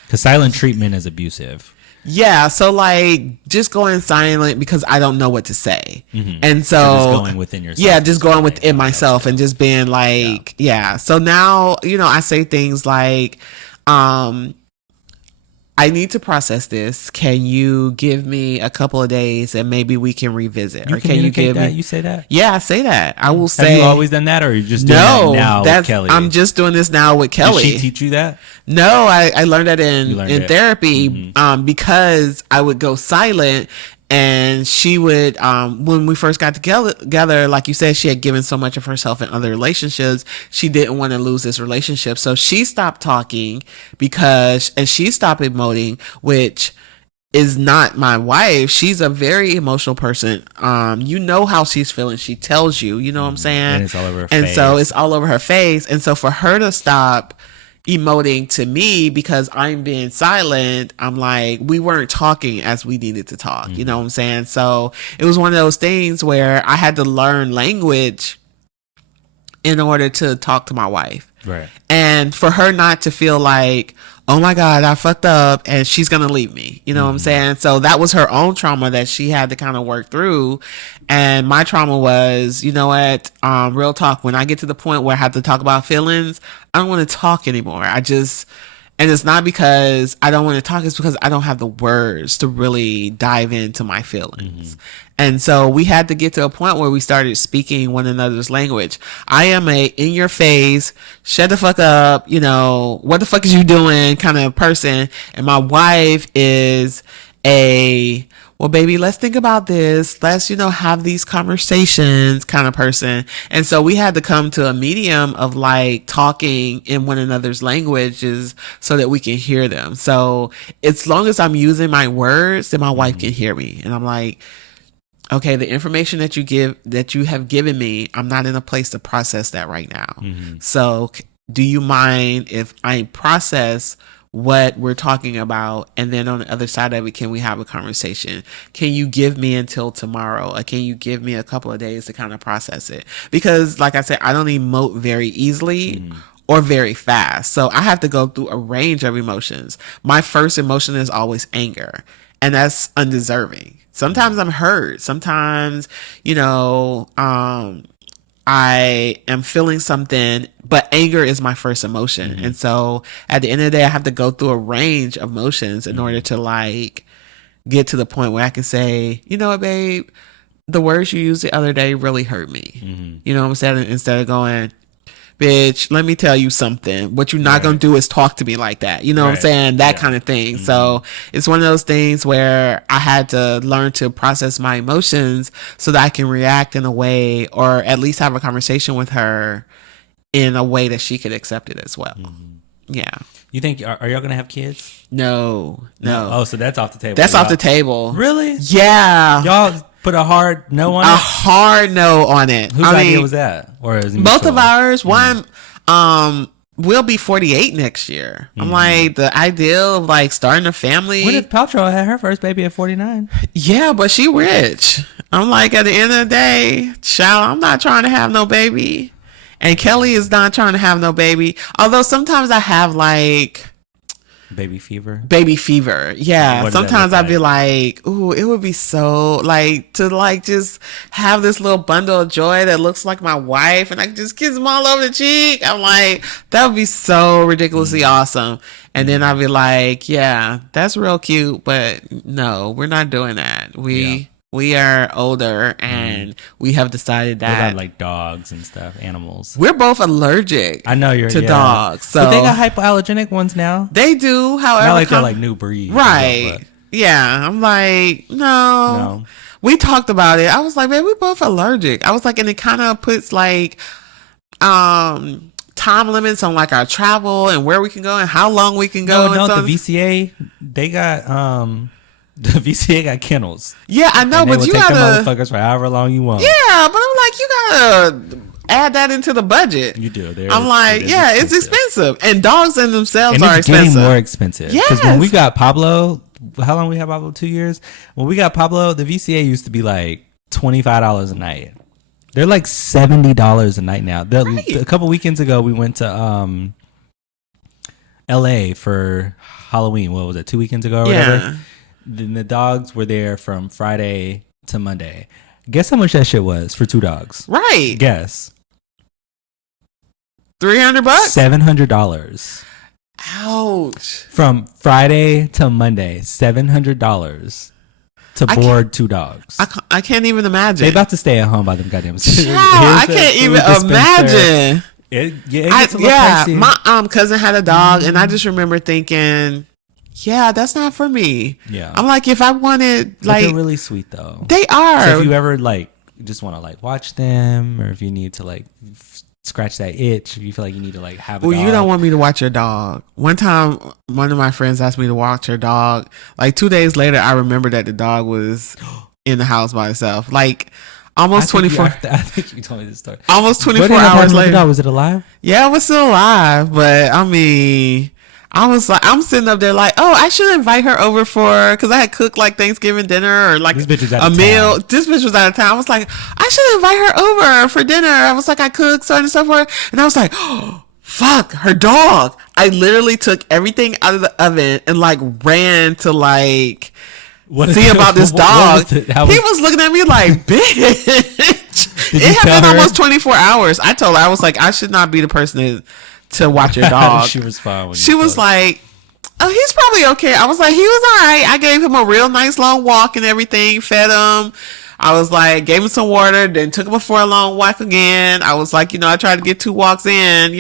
Because silent treatment is abusive. Yeah, so like just going silent because I don't know what to say. And so just going within yourself. Yeah, just going within myself and just being like, yeah. So now, I say things like, "I need to process this. Can you give me a couple of days and maybe we can revisit?" You or can you give that? me? You say that? Yeah, I say that. I will say. Have you always done that, or are you just doing that now with Kelly? I'm just doing this now with Kelly. Did she teach you that? No, I learned that in therapy, because I would go silent. And she would, when we first got together, like you said, she had given so much of herself in other relationships. She didn't want to lose this relationship. So she stopped talking and she stopped emoting, which is not my wife. She's a very emotional person. You know how she's feeling. She tells you, you know what I'm saying? And it's all over her face. And so it's all over her face. And so for her to stop emoting to me because I'm being silent, I'm like, we weren't talking as we needed to talk. You know what I'm saying? So it was one of those things where I had to learn language in order to talk to my wife. Right. And for her not to feel like, "Oh my God, I fucked up and she's going to leave me." You know what I'm saying? So that was her own trauma that she had to kind of work through. And my trauma was, you know what, real talk, when I get to the point where I have to talk about feelings, I don't want to talk anymore. And it's not because I don't want to talk, it's because I don't have the words to really dive into my feelings. And so we had to get to a point where we started speaking one another's language. I am a in your face, shut the fuck up, you know, what the fuck is you doing kind of person. And my wife is a, well, baby, let's think about this. Let's, you know, have these conversations kind of person. And so we had to come to a medium of like talking in one another's languages so that we can hear them. So as long as I'm using my words, then my wife can hear me. And I'm like, okay, the information that you have given me, I'm not in a place to process that right now. So do you mind if I process what we're talking about, and then on the other side of it, can we have a conversation? Can you give me until tomorrow, or can you give me a couple of days to kind of process it? Because like I said, I don't emote very easily or very fast, so I have to go through a range of emotions. My first emotion is always anger, and that's undeserving. Sometimes I'm hurt, sometimes, you know, I am feeling something, but anger is my first emotion. And so at the end of the day, I have to go through a range of emotions in order to like get to the point where I can say, you know what, babe, the words you used the other day really hurt me. You know what I'm saying? Instead of going, bitch, let me tell you something. What you're not going to do is talk to me like that. You know what I'm saying? That kind of thing. So it's one of those things where I had to learn to process my emotions so that I can react in a way, or at least have a conversation with her in a way that she could accept it as well. Yeah. You think, are y'all going to have kids? No. Oh, so that's off the table. That's off the table. Really? Yeah. Y'all put a hard no on it? A hard no on it. Whose idea was that? Or is it both mutual? of ours. One, we'll be 48 next year. I'm like, the ideal of like starting a family. What if Paltrow had her first baby at 49? Yeah, but she rich. I'm like, at the end of the day, child, I'm not trying to have no baby. And Kelly is not trying to have no baby. Although sometimes I have like baby fever. Yeah. Sometimes I'd be like, ooh, it would be so like to like just have this little bundle of joy that looks like my wife, and I can just kiss them all over the cheek. I'm like, that would be so ridiculously awesome. And then I'd be like, yeah, that's real cute, but no, we're not doing that. We are older, and we have decided that. What about like dogs and stuff, animals? We're both allergic. I know you're to dogs, so but they got hypoallergenic ones now. They do, however, not like they're like new breed, right? Yeah, I'm like, no. We talked about it. I was like, man, we both allergic. I was like, and it kind of puts like time limits on like our travel and where we can go and how long we can go. No, the VCA, they got the VCA got kennels. Yeah, I know, but you gotta take the motherfuckers for however long you want. Yeah, but I'm like, you gotta add that into the budget. You do. I'm like, yeah, it's expensive, and dogs in themselves are expensive. It's getting more expensive. Yes. Because when we got Pablo, how long we had Pablo? 2 years. When we got Pablo, the VCA used to be like $25 a night. They're like $70 a night now. A couple weekends ago, we went to LA for Halloween. What was it? 2 weekends ago or whatever. Then the dogs were there from Friday to Monday. Guess how much that shit was for 2 dogs? Right. Guess. $300? $700. Ouch. From Friday to Monday, $700 to board 2 dogs. I can't even imagine. They about to stay at home by them goddamn. I can't even imagine. It gets a little pricey. My cousin had a dog, and I just remember thinking, yeah, that's not for me. Yeah. I'm like, if I wanted, like, they're really sweet though. They are. So if you ever like just want to like watch them, or if you need to like scratch that itch, if you feel like you need to like have a dog. You don't want me to watch your dog. One time, one of my friends asked me to watch her dog. Like 2 days later, I remembered that the dog was in the house by itself. Like almost 24. I think you told me this story. Almost 24 hours later. Was it alive? Yeah, it was still alive, but I mean, I was like, I'm sitting up there like, oh, I should invite her over because I had cooked like Thanksgiving dinner or like a meal. This bitch was out of town. I was like, I should invite her over for dinner. I was like, I cooked so and so forth. And I was like, oh, fuck, her dog. I literally took everything out of the oven and like ran to like see about this dog. He was looking at me like, bitch. It had been almost 24 hours. I told her, I was like, I should not be the person to watch your dog. She was fine when She you was told like, oh, he's probably okay. I was like, he was all right. I gave him a real nice long walk and everything, fed him. I was like, gave him some water, then took him for a long walk again. I was like, I tried to get 2 walks in,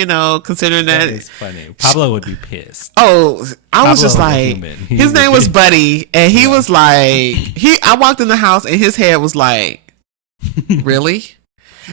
considering that. It's funny. Pablo would be pissed. Oh, I was just like, his name was be- Buddy, and he was like, I walked in the house and his head was like, really?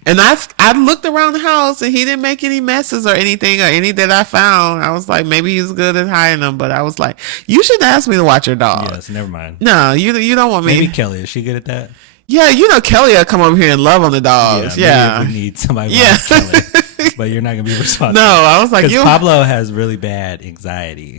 And I looked around the house and he didn't make any messes or anything or any that I found. I was like, maybe he's good at hiding them, but I was like, you should ask me to watch your dog. Yes, never mind. No, you don't want me. Maybe Kelly, is she good at that? Yeah, Kelly will come over here and love on the dogs. Yeah. Maybe we need somebody Yeah. like Kelly, but you're not gonna be responsible. No, I was like, because Pablo has really bad anxiety.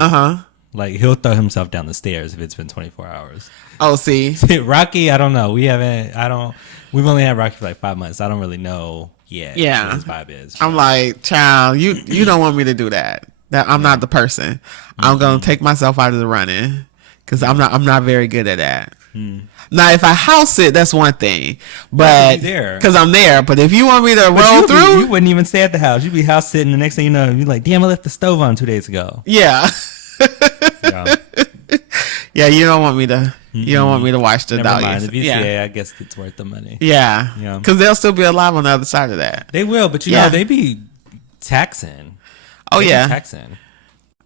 Like he'll throw himself down the stairs if it's been 24 hours. Oh, see, Rocky, I don't know. We've only had Rocky for like 5 months. I don't really know yet. Yeah, what his vibe is. I'm like, child, you don't want me to do that. That I'm not the person. I'm gonna take myself out of the running because I'm not very good at that. Now, if I house sit, that's one thing, but because I'm there. But if you want me to roll through, you wouldn't even stay at the house. You'd be house sitting. The next thing you know, you're like, damn, I left the stove on 2 days ago. Yeah. Yeah. Yeah, you don't want me to. You don't want me to watch the dog. The VCA, I guess it's worth the money. Yeah, because they'll still be alive on the other side of that. They will, but you know they be taxing. Taxing.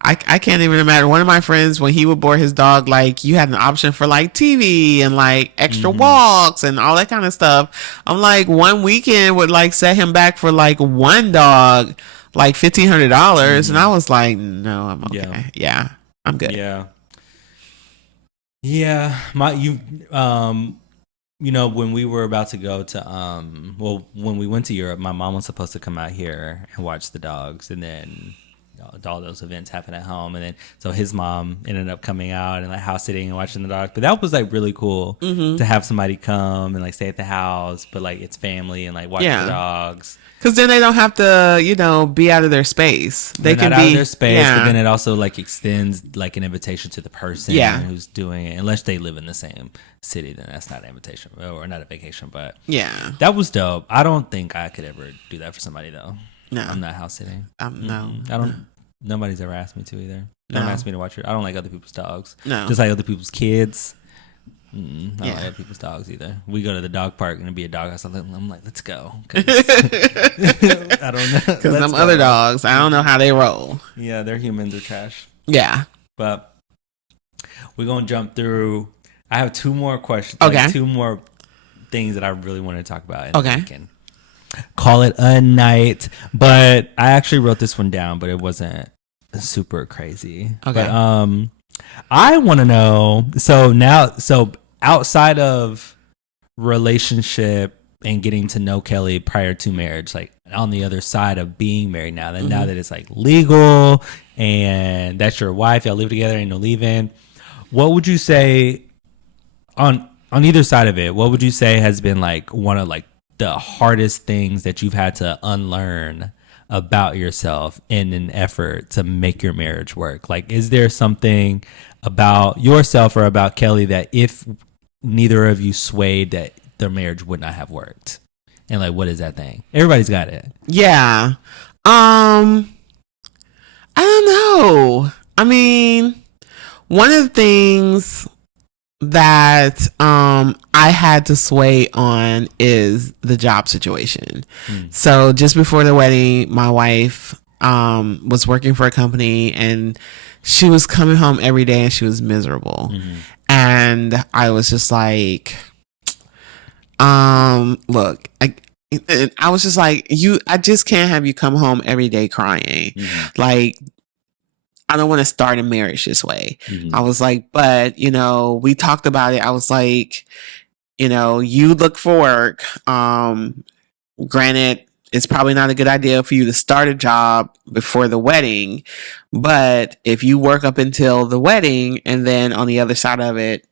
I can't even imagine. One of my friends, when he would board his dog, like you had an option for like TV and like extra walks and all that kind of stuff. I'm like, one weekend would like set him back for like one dog, like $1,500, and I was like, no, I'm okay. Yeah, I'm good. Yeah. When we were about to go to when we went to Europe, my mom was supposed to come out here and watch the dogs, and then all those events happened at home, and then so his mom ended up coming out and like house sitting and watching the dogs. But that was like really cool to have somebody come and like stay at the house, but like it's family and like watch the dogs. Because then they don't have to, be out of their space. They can be out of their space, but then it also like extends like an invitation to the person who's doing it. Unless they live in the same city, then that's not an invitation or not a vacation. But that was dope. I don't think I could ever do that for somebody though. No, I'm not house sitting. No, I don't. Nobody's ever asked me to either. Don't ask me to watch it. I don't like other people's dogs. No, just like other people's kids. I don't like other people's dogs either. We go to the dog park and it'd be a dog house. I'm like, let's go. I don't know. Because them other dogs, I don't know how they roll. Yeah, their humans are trash. Yeah. But we're going to jump through. I have 2 more questions. Okay. Like 2 more things that I really want to talk about. Okay. Call it a night. But I actually wrote this one down, but it wasn't super crazy. Okay. But, I want to know. So outside of relationship and getting to know Kelly prior to marriage, like on the other side of being married now that it's like legal and that's your wife, y'all live together, ain't no leaving. What would you say on either side of it? What would you say has been like one of like the hardest things that you've had to unlearn about yourself in an effort to make your marriage work? Like, is there something about yourself or about Kelly that if neither of you swayed, that their marriage would not have worked? And like, what is that thing? Everybody's got it. Yeah. I don't know. I mean, one of the things that I had to sway on is the job situation. So just before the wedding, my wife was working for a company and she was coming home every day and she was miserable. And I was just like, look, I was just like, I just can't have you come home every day crying. Like, I don't want to start a marriage this way. I was like, but, we talked about it. I was like, you look for work. Granted, it's probably not a good idea for you to start a job before the wedding. But if you work up until the wedding and then on the other side of it,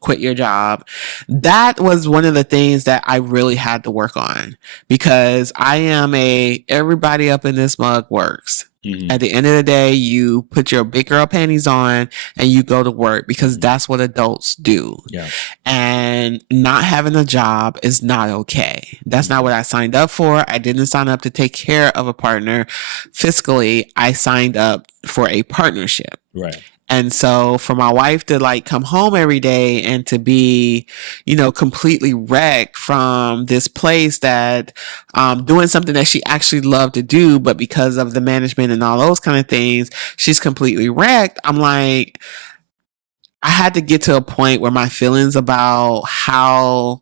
quit your job. That was one of the things that I really had to work on because I am everybody up in this mug works. At the end of the day, you put your big girl panties on and you go to work because that's what adults do. Yeah. And not having a job is not okay. That's not what I signed up for. I didn't sign up to take care of a partner fiscally. I signed up for a partnership. Right. And so for my wife to like come home every day and to be, you know, completely wrecked from this place that, doing something that she actually loved to do, but because of the management and all those kind of things, she's completely wrecked. I'm like, I had to get to a point where my feelings about how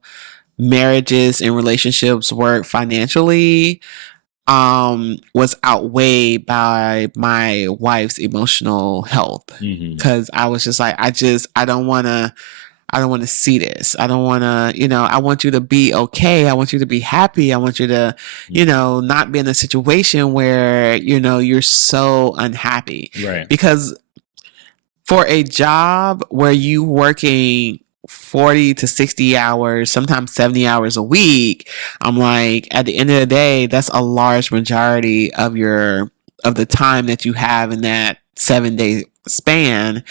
marriages and relationships work financially was outweighed by my wife's emotional health, because I was just like, I don't want to see this. I don't want to, you know, I want you to be okay. I want you to be happy. I want you to, you know, not be in a situation where, you know, you're so unhappy. Right. Because for a job where you working 40 to 60 hours, sometimes 70 hours a week, I'm like, at the end of the day, that's a large majority of the time that you have in that 7-day span.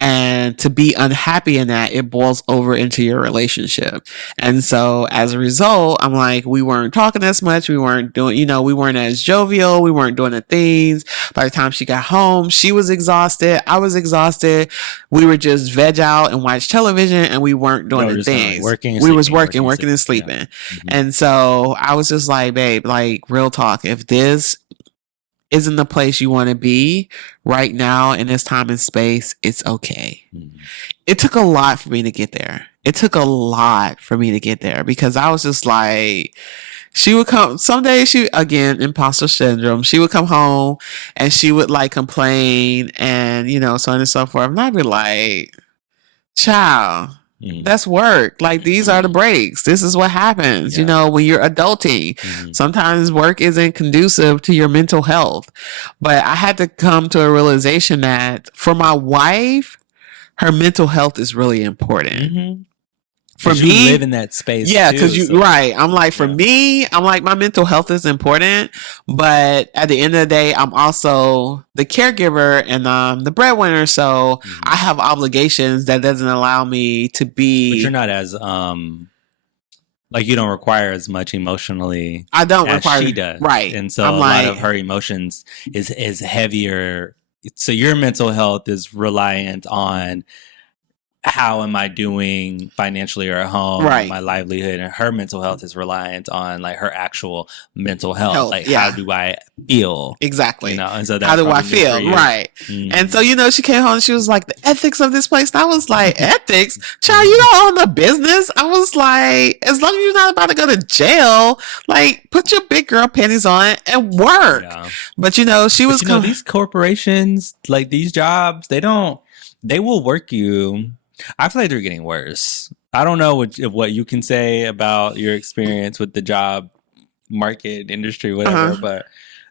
And to be unhappy in that, it boils over into your relationship. And so as a result, I'm like, we weren't talking as much. We weren't doing, you know, we weren't as jovial. We weren't doing the things. By the time she got home, she was exhausted. I was exhausted. We were just veg out and watch television, and we weren't doing the things. We was working and sleeping. Yeah. And so I was just like, babe, like, real talk, if this isn't the place you want to be right now in this time and space, it's okay. It took a lot for me to get there. Because I was just like, she would come some days, she, again, imposter syndrome, she would come home and she would like complain and, you know, so on and so forth. And I'd be like, child, that's work. Like, these are the breaks. This is what happens, you know, when you're adulting. Sometimes work isn't conducive to your mental health. But I had to come to a realization that for my wife, her mental health is really important. For me, you live in that space. Yeah, because you, right. I'm like, for me, I'm like, my mental health is important, but at the end of the day, I'm also the caregiver and the breadwinner. So I have obligations that doesn't allow me to be. But you're not as like, you don't require as much emotionally. I don't as require, she does, right? And so I'm a like, lot of her emotions is heavier. So your mental health is reliant on, how am I doing financially or at home, right? My livelihood, and her mental health is reliant on like her actual mental health. Like, how do I feel? Exactly. You know, and so how do I feel? Right. And so, you know, she came home and she was like, the ethics of this place. And I was like, ethics? Child, you don't own the business. I was like, as long as you're not about to go to jail, like, put your big girl panties on and work. Yeah. But, you know, she was, you know, these corporations, like these jobs, they will work you. I feel like they're getting worse. I don't know what you can say about your experience with the job market, industry, whatever, but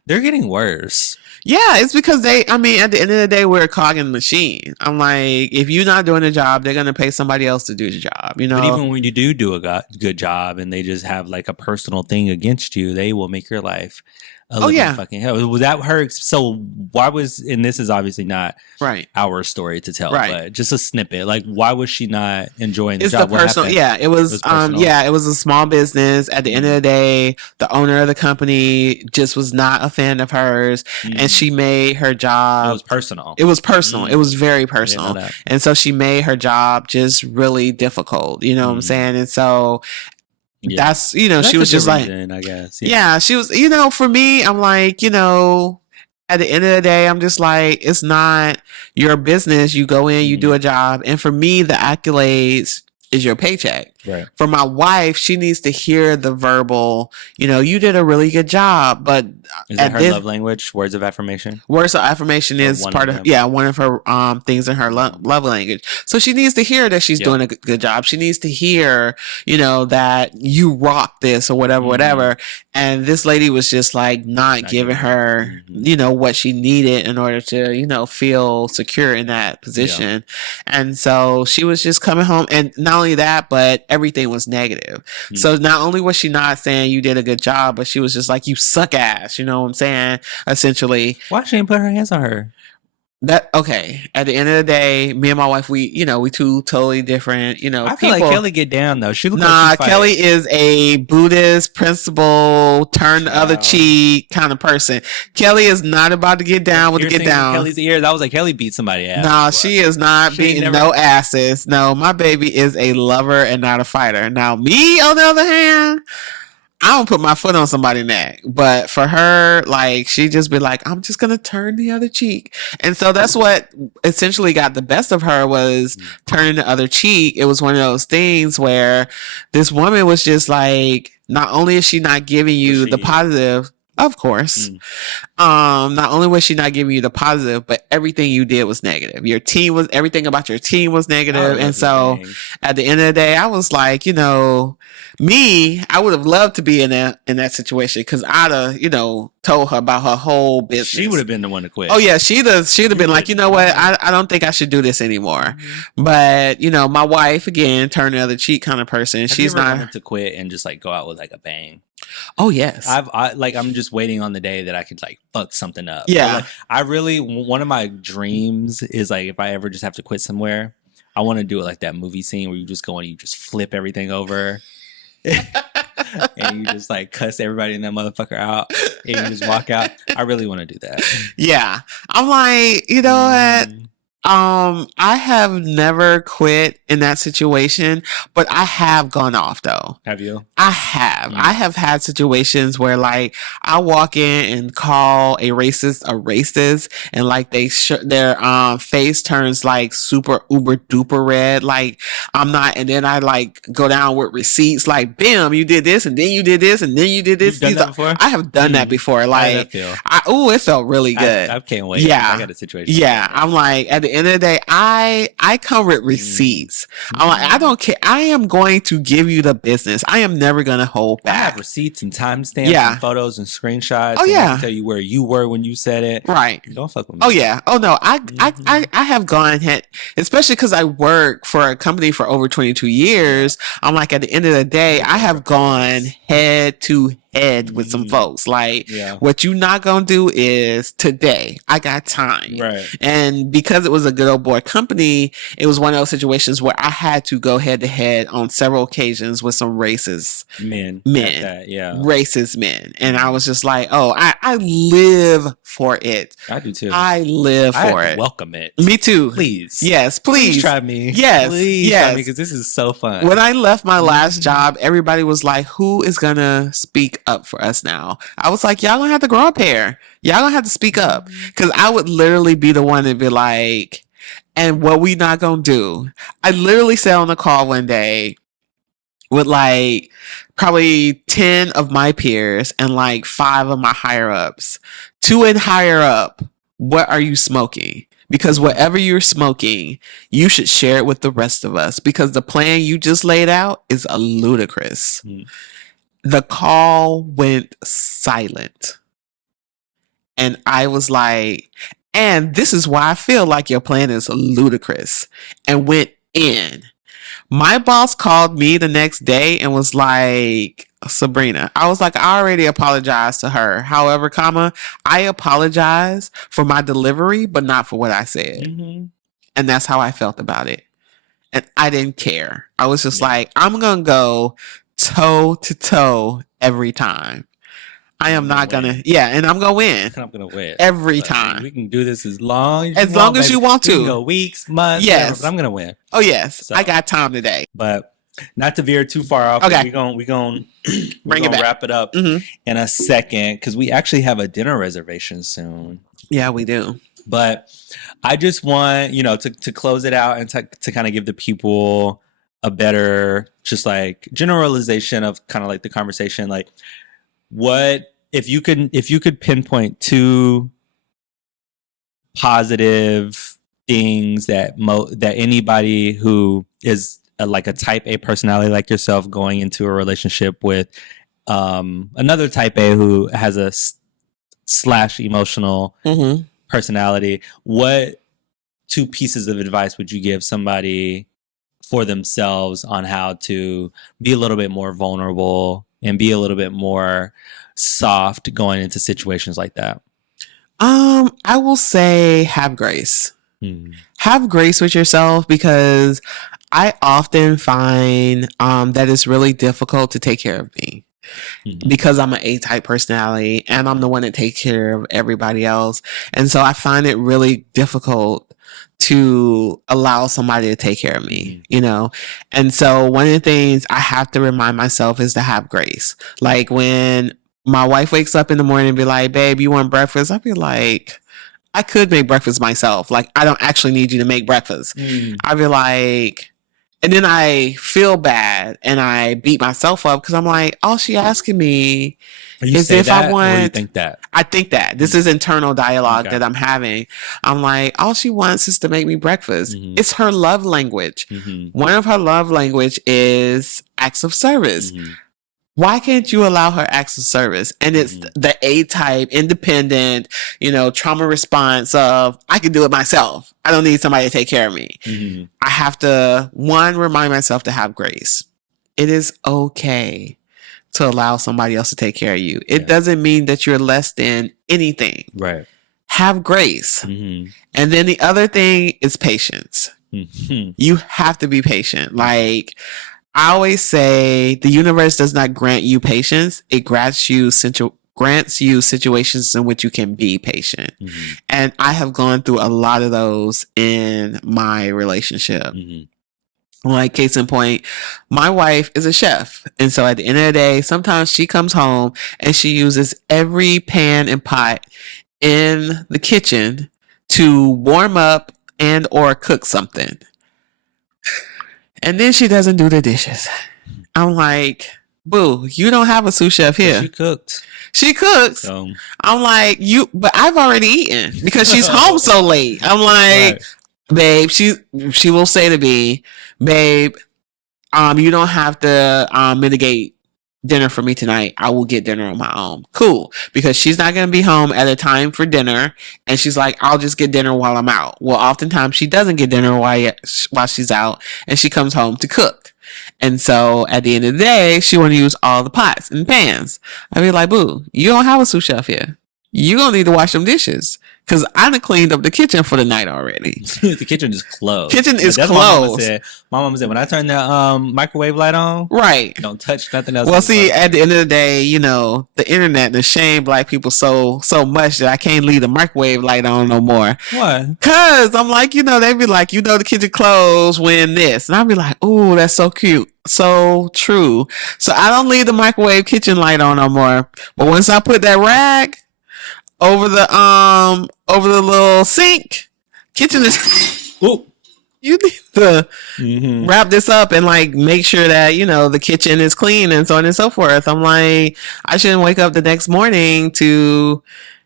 they're getting worse. Yeah, it's because at the end of the day, we're a cog in the machine. I'm like, if you're not doing a job, they're going to pay somebody else to do the job, you know? But even when you do a good job and they just have like a personal thing against you, they will make your life fucking hell. Was that her? So why was, and this is obviously not our story to tell, but just a snippet. Like, why was she not enjoying the job? The personal, it was it was a small business. At the end of the day, the owner of the company just was not a fan of hers, and she made her job. It was personal. It was very personal, and so she made her job just really difficult. You know what I'm saying? And so. That's, you know, that's, she was just like, reason, I guess. She was, you know, for me, I'm like, you know, at the end of the day, I'm just like, it's not your business. You go in, you do a job. And for me, the accolades is your paycheck. Right. For my wife, she needs to hear the verbal, you know, you did a really good job. But is that her love language? Words of affirmation? Words of affirmation is part of one of her things in her love language. So she needs to hear that she's doing a good job. She needs to hear, you know, that you rock this or whatever. And this lady was just like not giving her, you know, what she needed in order to, you know, feel secure in that position. And so she was just coming home. And not only that, but everything was negative. So not only was she not saying you did a good job, but she was just like, you suck ass. You know what I'm saying? Essentially. Why she didn't put her hands on her? That okay. At the end of the day, me and my wife, we two totally different, I feel like Kelly get down though. She Nah, Kelly is a Buddhist principle, turn the other cheek kind of person. Kelly is not about to get down with the get down. Kelly's ears. I was like, Kelly beat somebody ass. Nah, she is not beating no asses. No, my baby is a lover and not a fighter. Now, me on the other hand, I don't put my foot on somebody's neck, but for her, like, she just be like, I'm just gonna turn the other cheek. And so that's what essentially got the best of her, was turning the other cheek. It was one of those things where this woman was just like, not only is she not giving you the positive, of course, not only was she not giving you the positive, but everything you did was negative. Everything about your team was negative. And so at the end of the day, I was like, I would have loved to be in that situation, because I'd have, told her about her whole business. She would have been the one to quit. Oh yeah, she'd have been like, you know what, I don't think I should do this anymore. But my wife, again, turn the other cheek kind of person. She's not wanted to quit and just like go out with like a bang. Oh yes, I'm just waiting on the day that I could like fuck something up. Yeah, like, I really, one of my dreams is like, if I ever just have to quit somewhere, I want to do it like that movie scene where you just go and you just flip everything over. And you just like cuss everybody in that motherfucker out and you just walk out. I really want to do that. Yeah. I'm like, you know what? I have never quit in that situation, but I have gone off though. Have you? I have. I have had situations where like I walk in and call a racist, and like their face turns like super uber duper red. Like I'm not, and then I like go down with receipts like, bam, you did this and then you did this and then you did this. You've done that before? I have done that before. Like, it felt really good. I can't wait. Yeah. I got a situation. Yeah. I'm like, at the end of the day, I come with receipts. I'm like, I don't care. I am going to give you the business. I am never going to hold back. I have receipts and timestamps and photos and screenshots. Oh, yeah. I can tell you where you were when you said it. Right. Don't fuck with me. Oh, yeah. Oh, no. I have gone ahead, especially because I work for a company for over 22 years. I'm like, at the end of the day, I have gone head to head with some folks. Like, what you not gonna do is today. I got time. Right. And because it was a good old boy company, it was one of those situations where I had to go head to head on several occasions with some racist men. Racist men. And I was just like, oh, I live for it. I do too. I live for it. Welcome it. Me too. Please. Yes, please. Try me. Yes. Please try me, because this is so fun. When I left my last job, everybody was like, who is gonna speak up for us now? I was like, y'all gonna have to grow up here. Y'all gonna have to speak up. Because I would literally be the one to be like, and what we not gonna do? I literally sat on the call one day with like probably 10 of my peers and like 5 of my higher ups. 2 and higher up, what are you smoking? Because whatever you're smoking, you should share it with the rest of us, because the plan you just laid out is ludicrous. The call went silent. And I was like, and this is why I feel like your plan is ludicrous, and went in. My boss called me the next day and was like, Sabrina, I was like, I already apologized to her. However, I apologize for my delivery, but not for what I said. And that's how I felt about it. And I didn't care. I was just like, I'm going to go toe to toe every time. I am not going to, and I'm going to win. I'm going to win. Every time. We can do this as long as you want to. We can go weeks, months, whatever, but I'm going to win. Oh, yes. So, I got time today. But not to veer too far off. Okay. We're going to wrap it up in a second, because we actually have a dinner reservation soon. Yeah, we do. But I just want, to close it out and to kind of give the people a better, just like generalization of kind of like the conversation. Like, what if you could pinpoint 2 positive things that anybody who is like a type A personality like yourself going into a relationship with another type A who has a / emotional personality, what 2 pieces of advice would you give somebody for themselves on how to be a little bit more vulnerable and be a little bit more soft going into situations like that? I will say have grace. Have grace with yourself, because I often find that it's really difficult to take care of me. Because I'm an A-type personality and I'm the one that takes care of everybody else. And so I find it really difficult to allow somebody to take care of me, you know? And so one of the things I have to remind myself is to have grace. Like when my wife wakes up in the morning and be like, babe, you want breakfast? I'd be like, I could make breakfast myself. Like, I don't actually need you to make breakfast. I'd be like, and then I feel bad and I beat myself up because I'm like, all she asking me is if I want. Or you think that? I think that. This is internal dialogue that I'm having. I'm like, all she wants is to make me breakfast. It's her love language. One of her love language is acts of service. Why can't you allow her acts of service? And it's the A-type, independent, trauma response of, I can do it myself. I don't need somebody to take care of me. I have to, one, remind myself to have grace. It is okay to allow somebody else to take care of you. It doesn't mean that you're less than anything. Right. Have grace. And then the other thing is patience. You have to be patient. Like, I always say the universe does not grant you patience. It grants you situations in which you can be patient. And I have gone through a lot of those in my relationship. Like, case in point, my wife is a chef. And so at the end of the day, sometimes she comes home and she uses every pan and pot in the kitchen to warm up and or cook something. And then she doesn't do the dishes. I'm like, boo, you don't have a sous chef here. She cooked. She cooks. So. I'm like, but I've already eaten because she's home so late. I'm like, babe, she will say to me, babe, you don't have to mitigate dinner for me tonight. I will get dinner on my own. Cool. Because she's not going to be home at a time for dinner. And she's like, I'll just get dinner while I'm out. Well, oftentimes she doesn't get dinner while she's out, and she comes home to cook. And so at the end of the day, she want to use all the pots and pans. I'd be like, boo, you don't have a sous chef here. You gonna need to wash them dishes. Because I done cleaned up the kitchen for the night already. The kitchen is closed. Kitchen is That's closed. My mama said, when I turn the microwave light on, right, don't touch nothing else. Well, see, at the end of the day, the internet and shame black people so much that I can't leave the microwave light on no more. Why? Because I'm like, they be like, the kitchen closed when this. And I'll be like, ooh, that's so cute. So true. So I don't leave the microwave kitchen light on no more. But once I put that rag over the little sink, kitchen is. Ooh. You need to wrap this up and like make sure that the kitchen is clean and so on and so forth. I'm like, I shouldn't wake up the next morning to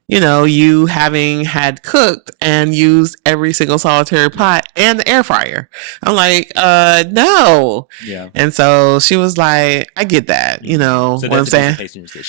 you having had cooked and used every single solitary pot and the air fryer. I'm like, no. Yeah. And so she was like, I get that, So what I'm saying?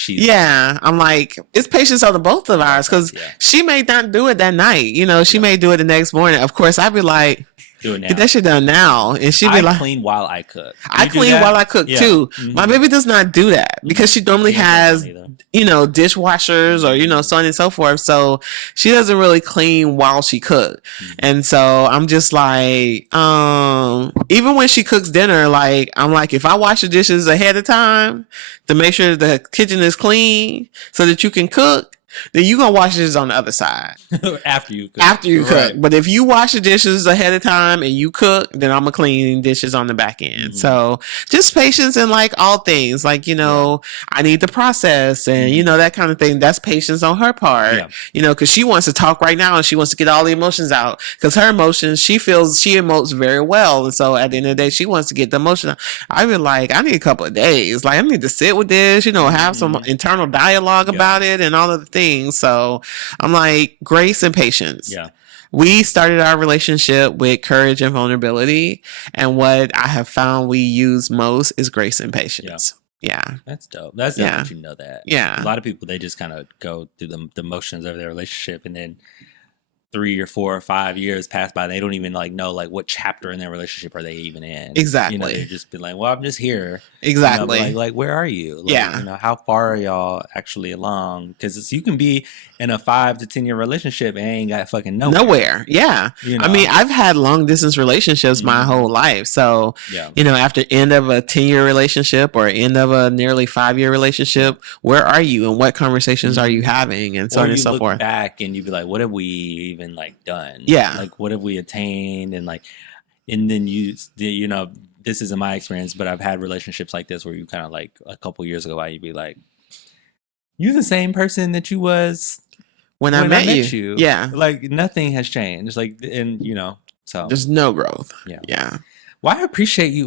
Yeah. I'm like, it's patience on the both of ours, because she may not do it that night. She may do it the next morning. Of course, I'd be like, do it now. Get that shit done now. And she'd be like, clean while I cook. I clean while I cook too. My baby does not do that because she normally has, dishwashers or, so on and so forth. So she doesn't really clean while she cooks. And so I'm just like, even when she cooks dinner, like, I'm like, if I wash the dishes ahead of time to make sure the kitchen is clean so that you can cook, then you gonna wash dishes on the other side after you cook. But if you wash the dishes ahead of time and you cook, then I'm gonna clean dishes on the back end. So just patience in like all things, like I need to process and that kind of thing. That's patience on her part, because she wants to talk right now and she wants to get all the emotions out, because her emotions, she emotes very well, and so at the end of the day she wants to get the emotion out. I be like, I need a couple of days, like I need to sit with this, have some internal dialogue about it and all of the things. So I'm like, grace and patience. Yeah. We started our relationship with courage and vulnerability. And what I have found we use most is grace and patience. Yeah. That's dope. That's dope that you know that. Yeah. A lot of people, they just kind of go through the motions of their relationship and then 3 or 4 or 5 years pass by, they don't even like know like what chapter in their relationship are they even in. Exactly. They're just been like, well, I'm just here. Exactly. But like where are you? Like, Yeah. how far are y'all actually along? Because you can be in a 5 to 10 year relationship and ain't got fucking nowhere. Yeah. I mean, I've had long distance relationships my whole life. So, after end of a 10-year relationship or end of a nearly 5-year relationship, where are you and what conversations are you having and so on and so forth. Back and you'd be like, what have we even like done? Yeah. Like what have we attained? And like, and then this isn't my experience, but I've had relationships like this where you kind of like a couple years ago, you'd be like, you the same person that you was when I met you. Yeah. Like nothing has changed. Like, and so there's no growth. Yeah. Yeah. Well, I appreciate you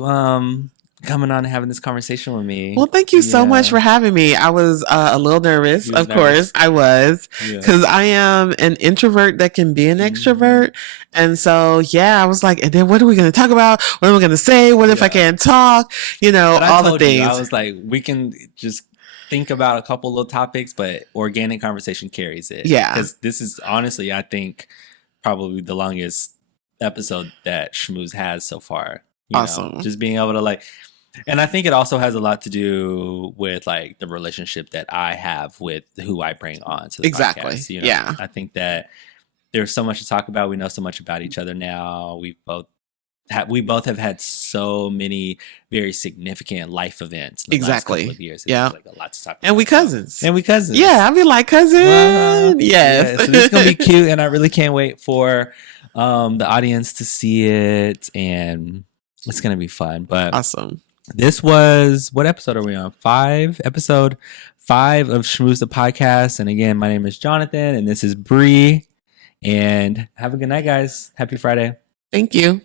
coming on and having this conversation with me. Well, thank you so much for having me. I was a little nervous, of course. I was, because I am an introvert that can be an extrovert. And so, I was like, and then what are we going to talk about? What am I going to say? What if I can't talk? All the things. I was like, we can just think about a couple little topics, but organic conversation carries it. Yeah. Because this is honestly, I think, probably the longest episode that Schmooze has so far. Awesome. Just being able to like, and I think it also has a lot to do with like the relationship that I have with who I bring on to the podcast. Yeah. I think that there's so much to talk about. We know so much about each other now. We both have had so many very significant life events in the last couple of years. It's like a lot to talk about. And we cousins. Yeah, I be like cousin. Yes. So this is gonna be cute, and I really can't wait for the audience to see it, and it's gonna be fun. But awesome. This was, what episode are we on? Episode 5 of Schmooze the Podcast. And again, my name is Jonathan, and this is Bri. And have a good night, guys. Happy Friday. Thank you.